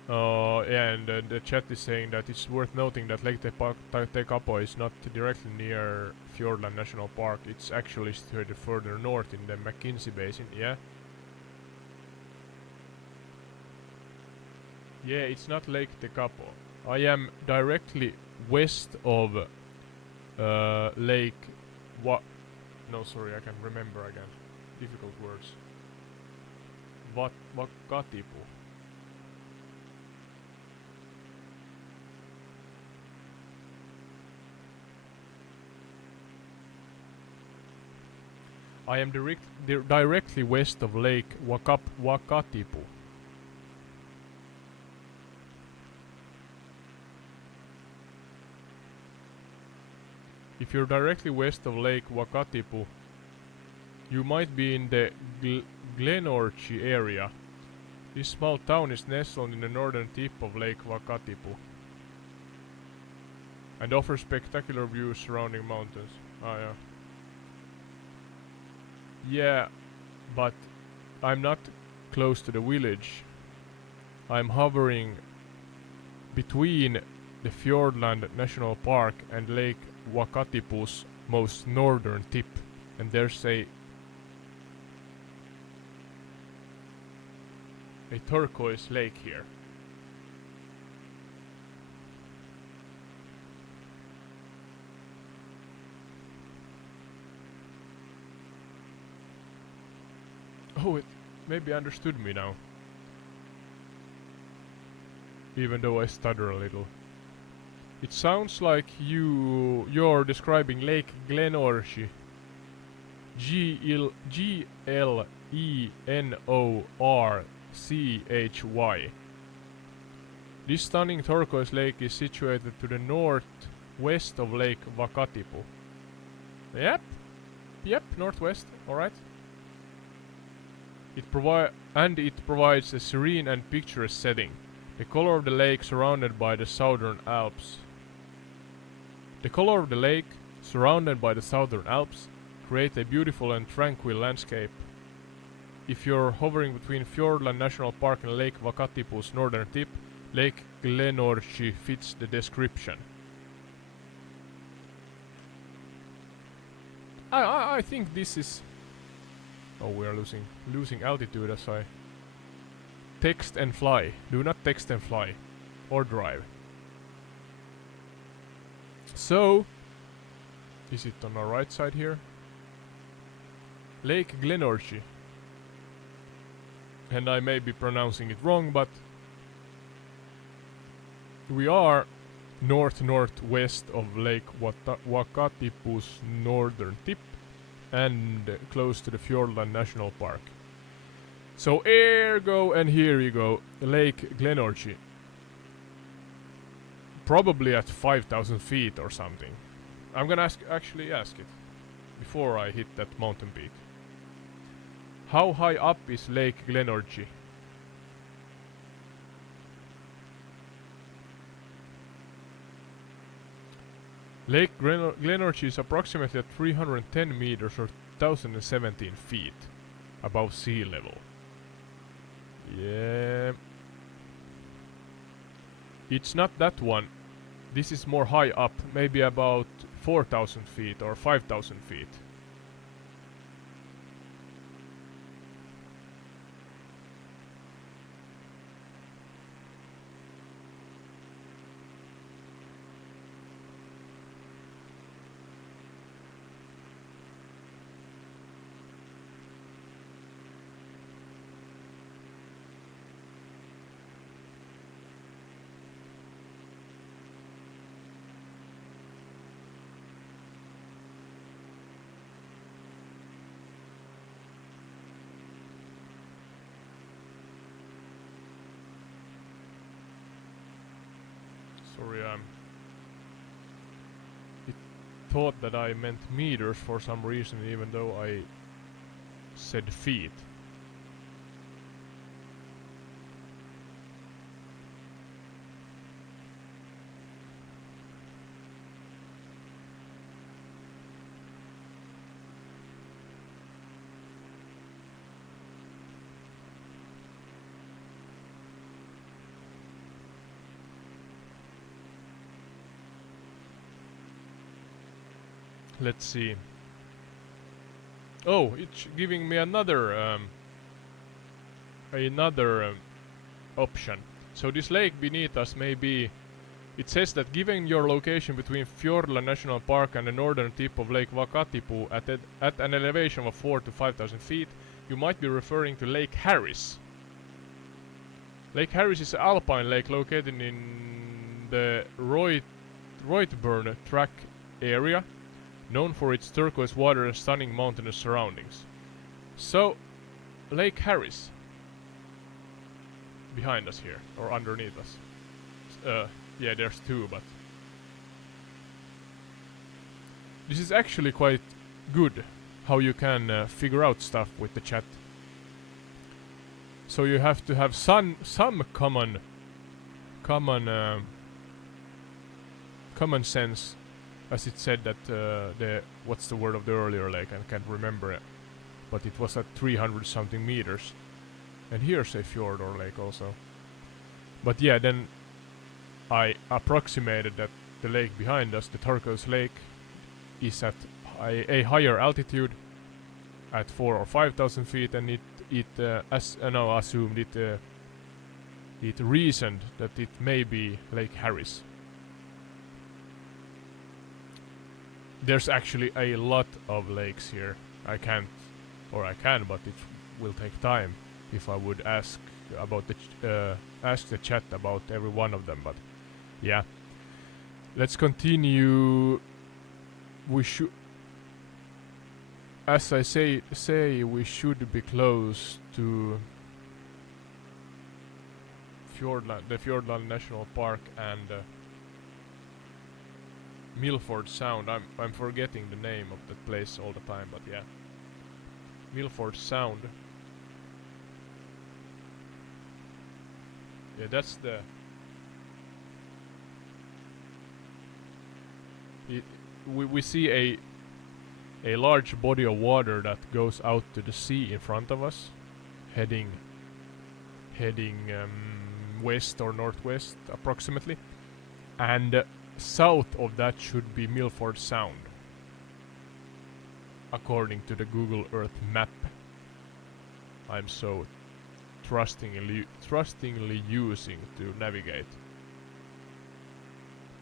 And the chat is saying that it's worth noting that Lake Tekapo is not directly near Fiordland National Park, it's actually situated further north in the Mackenzie Basin, yeah? Yeah, it's not Lake Tekapo. I am directly west of Lake no, sorry, I can remember again. Difficult words. Wakatipu. I am directly west of Lake Wakatipu. If you're directly west of Lake Wakatipu, you might be in the Glenorchy area. This small town is nestled in the northern tip of Lake Wakatipu and offers spectacular views surrounding mountains. Ah, yeah. Yeah, but I'm not close to the village. I'm hovering between the Fiordland National Park and Lake Wakatipu's most northern tip, and there's a turquoise lake here. Oh, it maybe understood me now. Even though I stutter a little. It sounds like you're describing Lake Glenorchy. Glenorchy. This stunning turquoise lake is situated to the northwest of Lake Wakatipu. Yep, northwest, alright. It provides a serene and picturesque setting. The color of the lake surrounded by the Southern Alps. Create a beautiful and tranquil landscape. If you're hovering between Fiordland National Park and Lake Wakatipu's northern tip, Lake Glenorchy fits the description. I think this is... Oh, we are losing altitude as I text and fly. Do not text and fly. Or drive. So, is it on our right side here? Lake Glenorchy. And I may be pronouncing it wrong, but we are northwest of Lake Wakatipu's northern tip and close to the Fiordland National Park. So ergo, and here you go, Lake Glenorchy. Probably at 5,000 feet or something. I'm gonna actually ask it before I hit that mountain peak. How high up is Lake Glenorchy? Lake Glenorchy is approximately at 310 meters or 1017 feet above sea level. Yeah. It's not that one. This is more high up, maybe about 4,000 feet or 5,000 feet. Sorry, it thought that I meant meters for some reason, even though I said feet. Let's see. Oh, it's giving me another option. So this lake beneath us may be It says that given your location between Fjordland National Park and the northern tip of Lake Vakatipu at an elevation of 4 to 5,000 feet, you might be referring to Lake Harris. Lake Harris is an alpine lake located in the Roitburn track area, known for its turquoise water and stunning mountainous surroundings. So, Lake Harris. Behind us here, or underneath us. Yeah, there's two, but... This is actually quite good, how you can figure out stuff with the chat. So you have to have some common sense, as it said that the what's the word of the earlier lake? I can't remember it, but it was at 300 something meters, and here's a fjord or lake also. But yeah, then I approximated that the lake behind us, the turquoise lake, is at a higher altitude, at 4 or 5,000 feet, and assumed it reasoned that it may be Lake Harris. There's actually a lot of lakes here. I can, but it will take time if I would ask about ask the chat about every one of them. But yeah, let's continue. We should, as I say, we should be close to the Fjordland National Park and Milford Sound. I'm forgetting the name of that place all the time, but yeah, Milford Sound. Yeah, that's the. We see a large body of water that goes out to the sea in front of us, heading west or northwest approximately, and south of that should be Milford Sound, according to the Google Earth map I'm so trustingly using to navigate,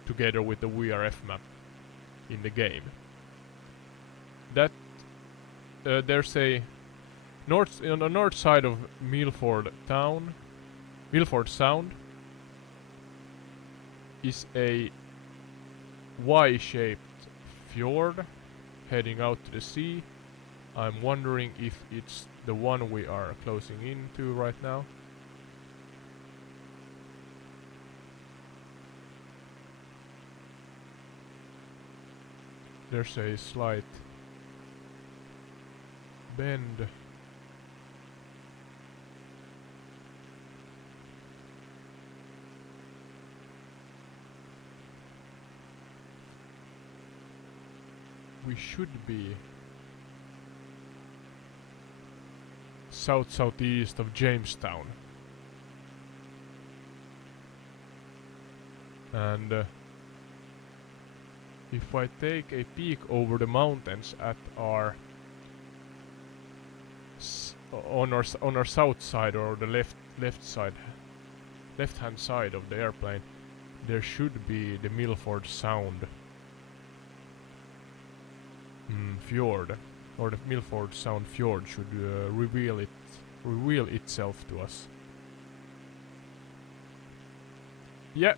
together with the VRF map in the game. That there's a on the north side of Milford Sound is a Y-shaped fjord heading out to the sea. I'm wondering if it's the one we are closing into right now. There's a slight bend. We should be southeast of Jamestown, and if I take a peek over the mountains at our on our south side, or the left hand side of the airplane, there should be the Milford Sound fjord, or the Milford Sound fjord should reveal itself to us. Yeah,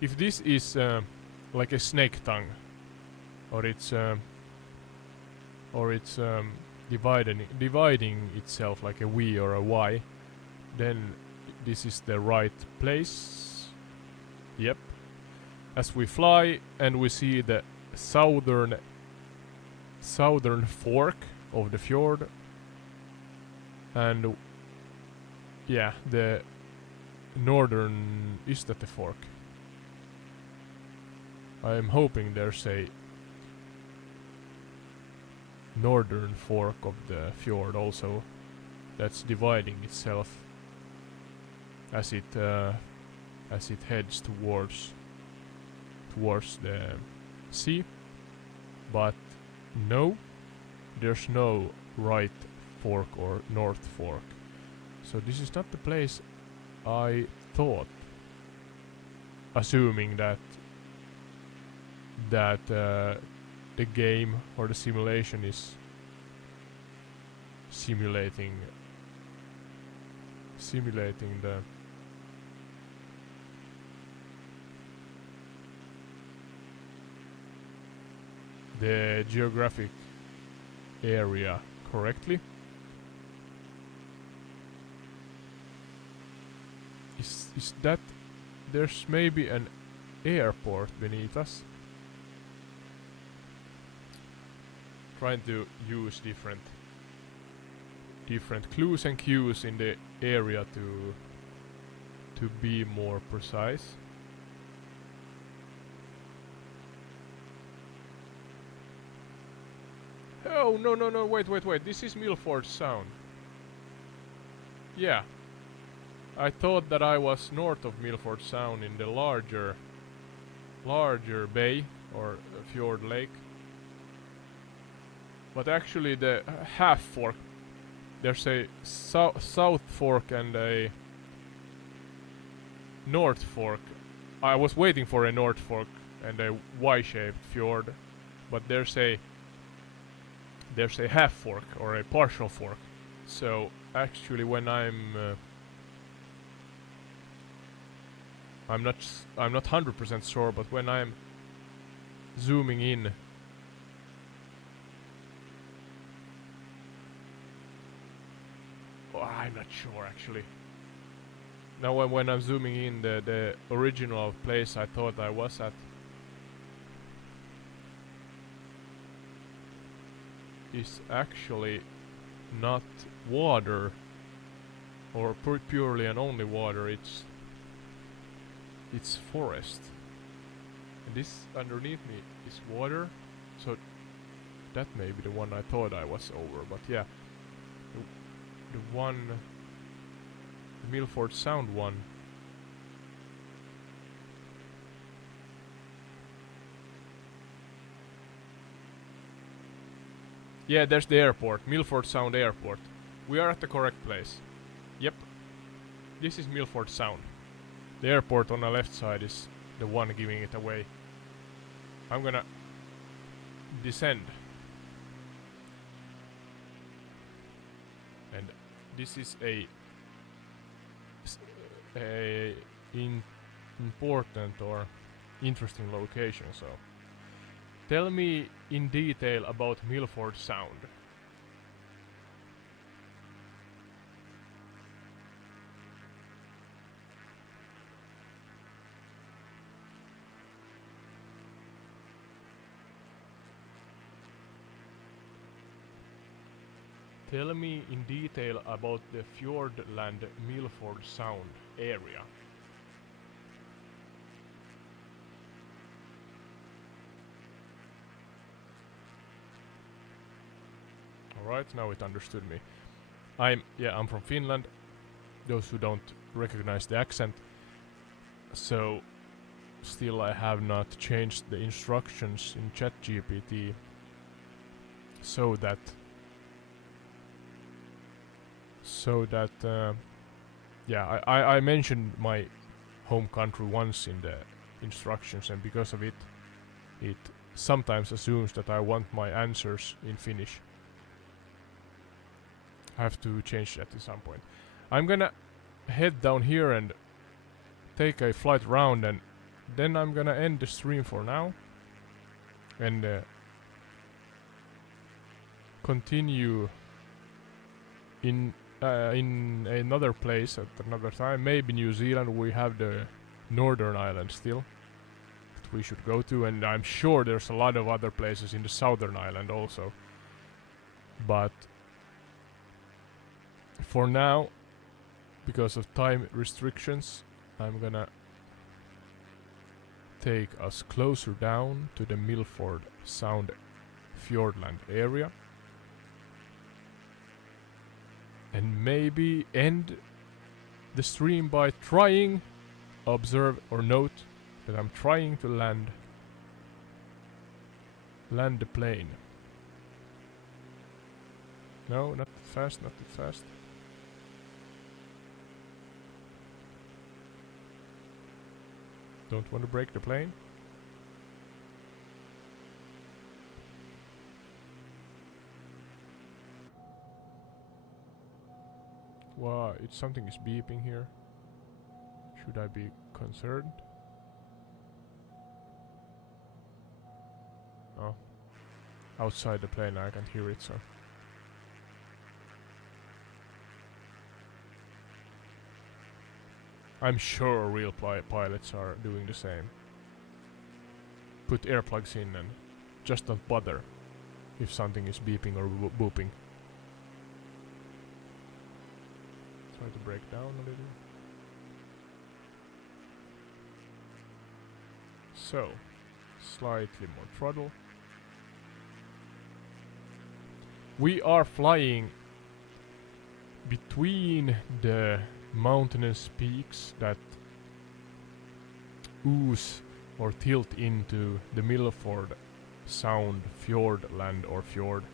if this is like a snake tongue, or it's dividing itself like a V or a Y, then this is the right place. Yep. As we fly and we see the southern fork of the fjord, and yeah, the northern, is that the fork? I'm hoping there's a northern fork of the fjord also that's dividing itself as it heads towards the sea. But no, there's no right fork or north fork, so this is not the place I thought assuming that the game or the simulation is simulating the geographic area correctly. Is that there's maybe an airport beneath us? Trying to use different clues and cues in the area to be more precise. Oh, no, wait, this is Milford Sound. Yeah. I thought that I was north of Milford Sound in the larger bay or fjord lake. But actually the half fork, there's a south fork and a north fork. I was waiting for a north fork and a Y-shaped fjord, but there's a half fork or a partial fork. So actually when I'm not 100% sure, but when I'm zooming in, I'm not sure actually. Now when I'm zooming in, the original place I thought I was at is actually not water or purely and only water. It's forest, and this underneath me is water, so that may be the one I thought I was over. But yeah, the Milford Sound one, yeah, there's the airport, Milford Sound Airport. We are at the correct place. Yep, this is Milford Sound. The airport on the left side is the one giving it away. I'm gonna descend. And this is a important or interesting location, so tell me in detail about Milford Sound. Tell me in detail about the Fjordland Milford Sound area. Alright, now it understood me. I'm from Finland, those who don't recognize the accent. So still I have not changed the instructions in ChatGPT so that I mentioned my home country once in the instructions, and because of it sometimes assumes that I want my answers in Finnish. I have to change that at some point. I'm gonna head down here and take a flight round, and then I'm gonna end the stream for now and continue in another place at another time. Maybe New Zealand. We have the Northern Island still that we should go to, and I'm sure there's a lot of other places in the Southern Island also. But for now, because of time restrictions, I'm gonna take us closer down to the Milford Sound Fjordland area. And maybe end the stream by trying, observe or note that I'm trying to land the plane. No, not too fast, not too fast. Don't want to break the plane. Wow, something is beeping here. Should I be concerned? Oh. Outside the plane I can't hear it, so... I'm sure real pilots are doing the same. Put earplugs in and just don't bother if something is beeping or booping. Try to break down a little. So, slightly more throttle. We are flying between the mountainous peaks that ooze or tilt into the Milford Sound Fjordland or fjord.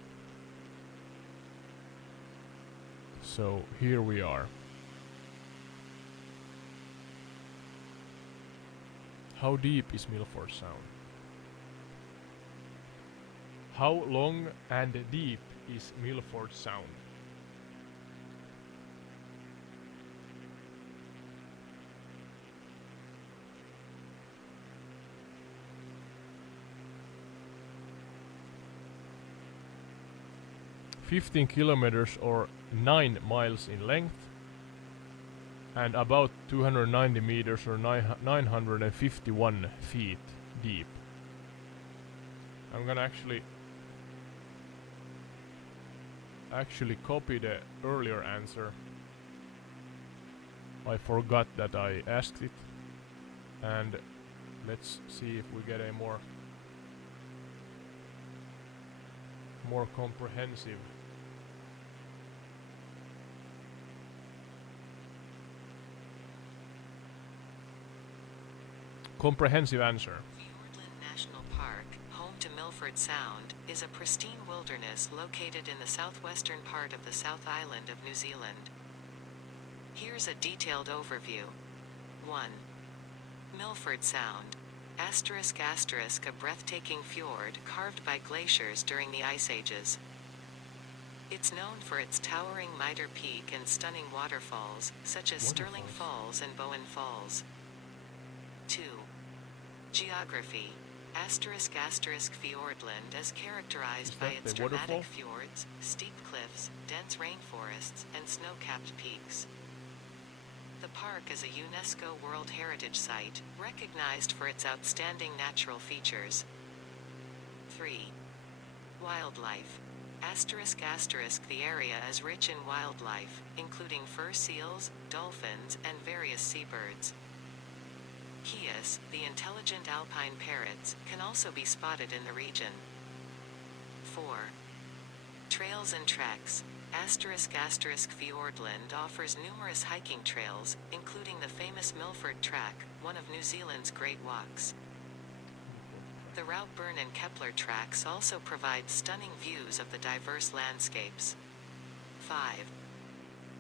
So here we are. How deep is Milford Sound? How long and deep is Milford Sound? (15 kilometers or 9 miles in length and about 290 meters or 951 feet deep. I'm gonna actually copy the earlier answer. I forgot that I asked it, and let's see if we get a more comprehensive answer. Fiordland National Park, home to Milford Sound, is a pristine wilderness located in the southwestern part of the South Island of New Zealand. Here's a detailed overview. 1. Milford Sound. ***, a breathtaking fjord carved by glaciers during the Ice Ages. It's known for its towering Mitre Peak and stunning waterfalls, such as Stirling Falls and Bowen Falls. 2. Geography. ***, Fiordland is characterized by its dramatic fjords, steep cliffs, dense rainforests, and snow-capped peaks. The park is a UNESCO World Heritage Site, recognized for its outstanding natural features. 3. Wildlife. ***, the area is rich in wildlife, including fur seals, dolphins, and various seabirds. Kias, the intelligent alpine parrots, can also be spotted in the region. 4. Trails and treks. ***, Fiordland offers numerous hiking trails, including the famous Milford Track, one of New Zealand's great walks. The Routeburn and Kepler tracks also provide stunning views of the diverse landscapes. 5.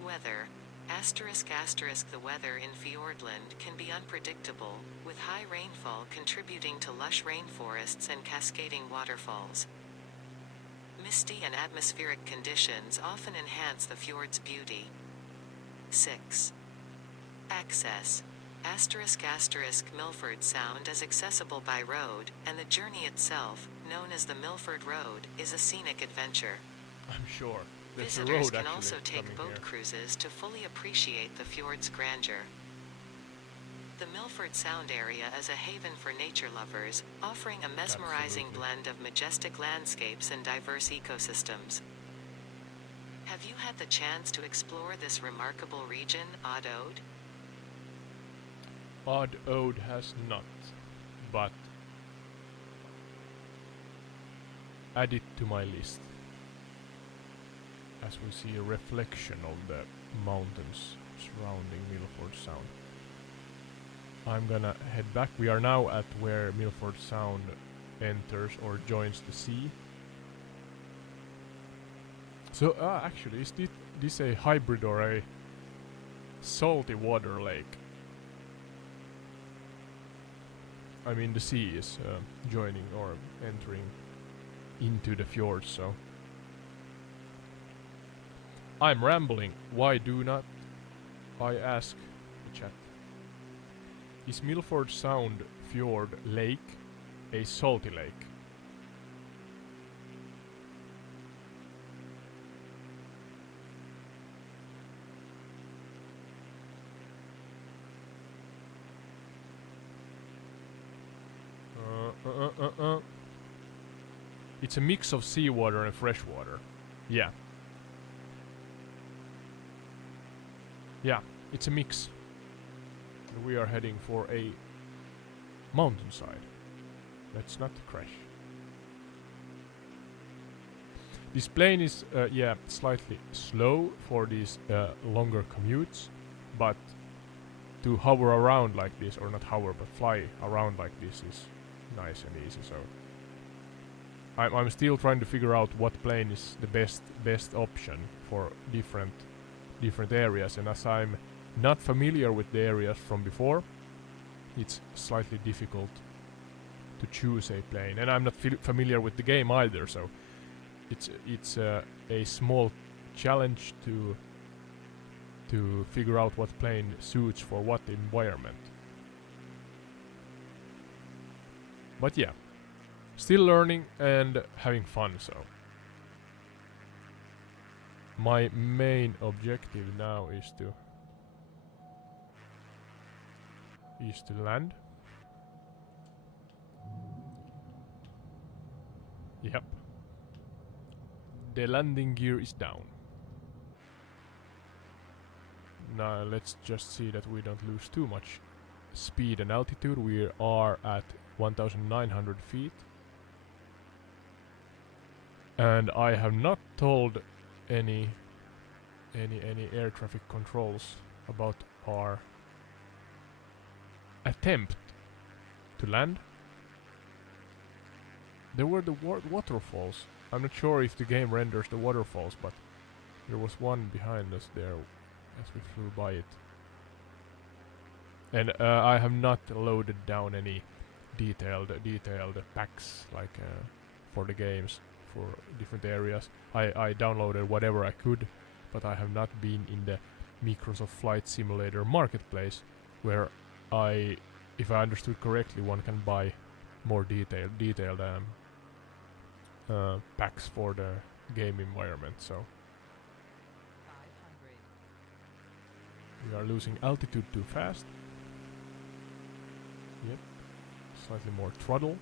Weather. ***, the weather in Fiordland can be unpredictable, with high rainfall contributing to lush rainforests and cascading waterfalls. Misty and atmospheric conditions often enhance the fjord's beauty. 6. Access. ***, Milford Sound is accessible by road, and the journey itself, known as the Milford Road, is a scenic adventure. I'm sure. Visitors can also take boat cruises to fully appreciate the fjord's grandeur. The Milford Sound area is a haven for nature lovers, offering a mesmerizing blend of majestic landscapes and diverse ecosystems. Have you had the chance to explore this remarkable region, Odd Ode? Odd Ode has not, but add it to my list. As we see a reflection of the mountains surrounding Milford Sound. I'm gonna head back. We are now at where Milford Sound enters or joins the sea. So, actually, is this a hybrid or a salty water lake? I mean the sea is joining or entering into the fjord, so I'm rambling. Why do not I ask the chat? Is Milford Sound Fjord Lake a salty lake? It's a mix of seawater and freshwater. Yeah. Yeah, it's a mix. And we are heading for a mountainside. Let's not crash. This plane is, yeah, slightly slow for these longer commutes, but to hover around like this, or not hover, but fly around like this is nice and easy. So I'm still trying to figure out what plane is the best option for different areas, and as I'm not familiar with the areas from before, it's slightly difficult to choose a plane, and I'm not familiar with the game either, so it's a small challenge to figure out what plane suits for what environment. But yeah, still learning and having fun, so my main objective now is to land. Yep. The landing gear is down. Now let's just see that we don't lose too much speed and altitude. We are at 1,900 feet. And I have not told any air traffic controls about our attempt to land. There were the waterfalls. I'm not sure if the game renders the waterfalls, but there was one behind us there as we flew by it. And I have not loaded down any detailed packs like for the games for different areas. I downloaded whatever I could, but I have not been in the Microsoft Flight Simulator marketplace, where if I understood correctly, one can buy more detailed packs for the game environment. So 500. we are losing altitude too fast. Yep, slightly more throttle.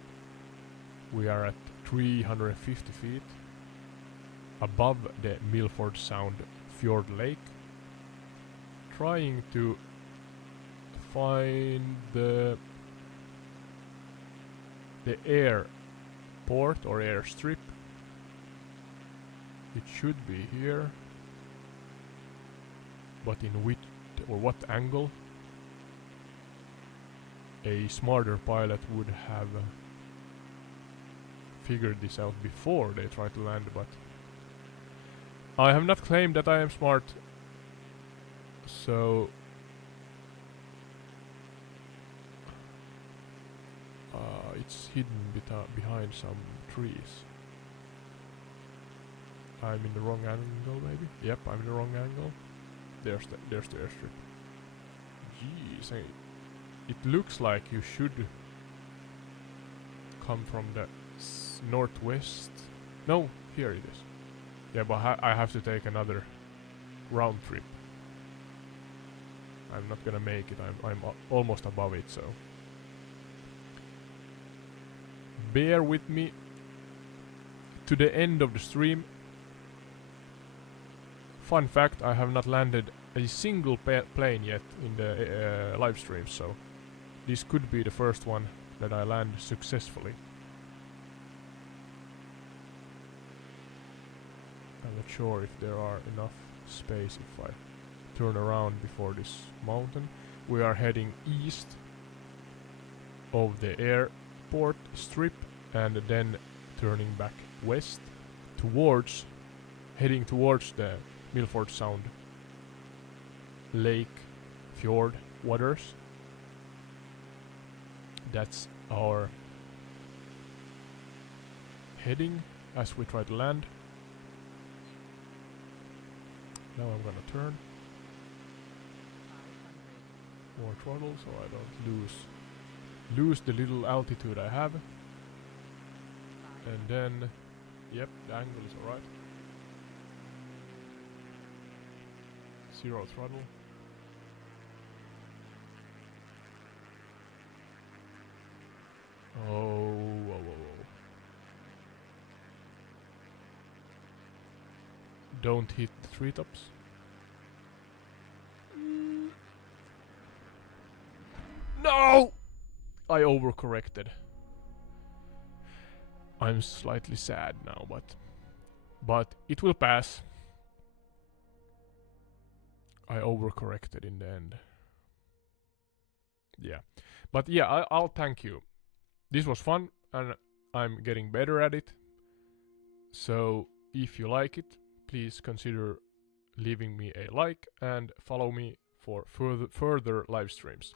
We are at 350 feet above the Milford Sound Fjord Lake, trying to find the airport or airstrip. It should be here, but in which or what angle? A smarter pilot would have figured this out before they try to land, but I have not claimed that I am smart, so it's hidden behind some trees. I'm in the wrong angle, maybe? Yep, I'm in the wrong angle. There's the airstrip. Jeez, it looks like you should come from the northwest. No, here it is. Yeah, but I have to take another round trip. I'm not gonna make it. I'm almost above it, so bear with me to the end of the stream. Fun fact, I have not landed a single plane yet in the live stream, so this could be the first one that I land successfully. I'm not sure if there are enough space if I turn around before this mountain. We are heading east of the airport strip and then turning back west towards, heading towards the Milford Sound Lake Fjord waters. That's our heading as we try to land. Now I'm gonna turn. 500. More throttle so I don't lose the little altitude I have. And then, yep, the angle is alright. 0 throttle. Oh, whoa, whoa, whoa. Don't hit the treetops. No! I overcorrected. I'm slightly sad now, but it will pass. I overcorrected in the end. Yeah. But yeah, I'll thank you. This was fun and I'm getting better at it. So if you like it, please consider leaving me a like and follow me for further live streams.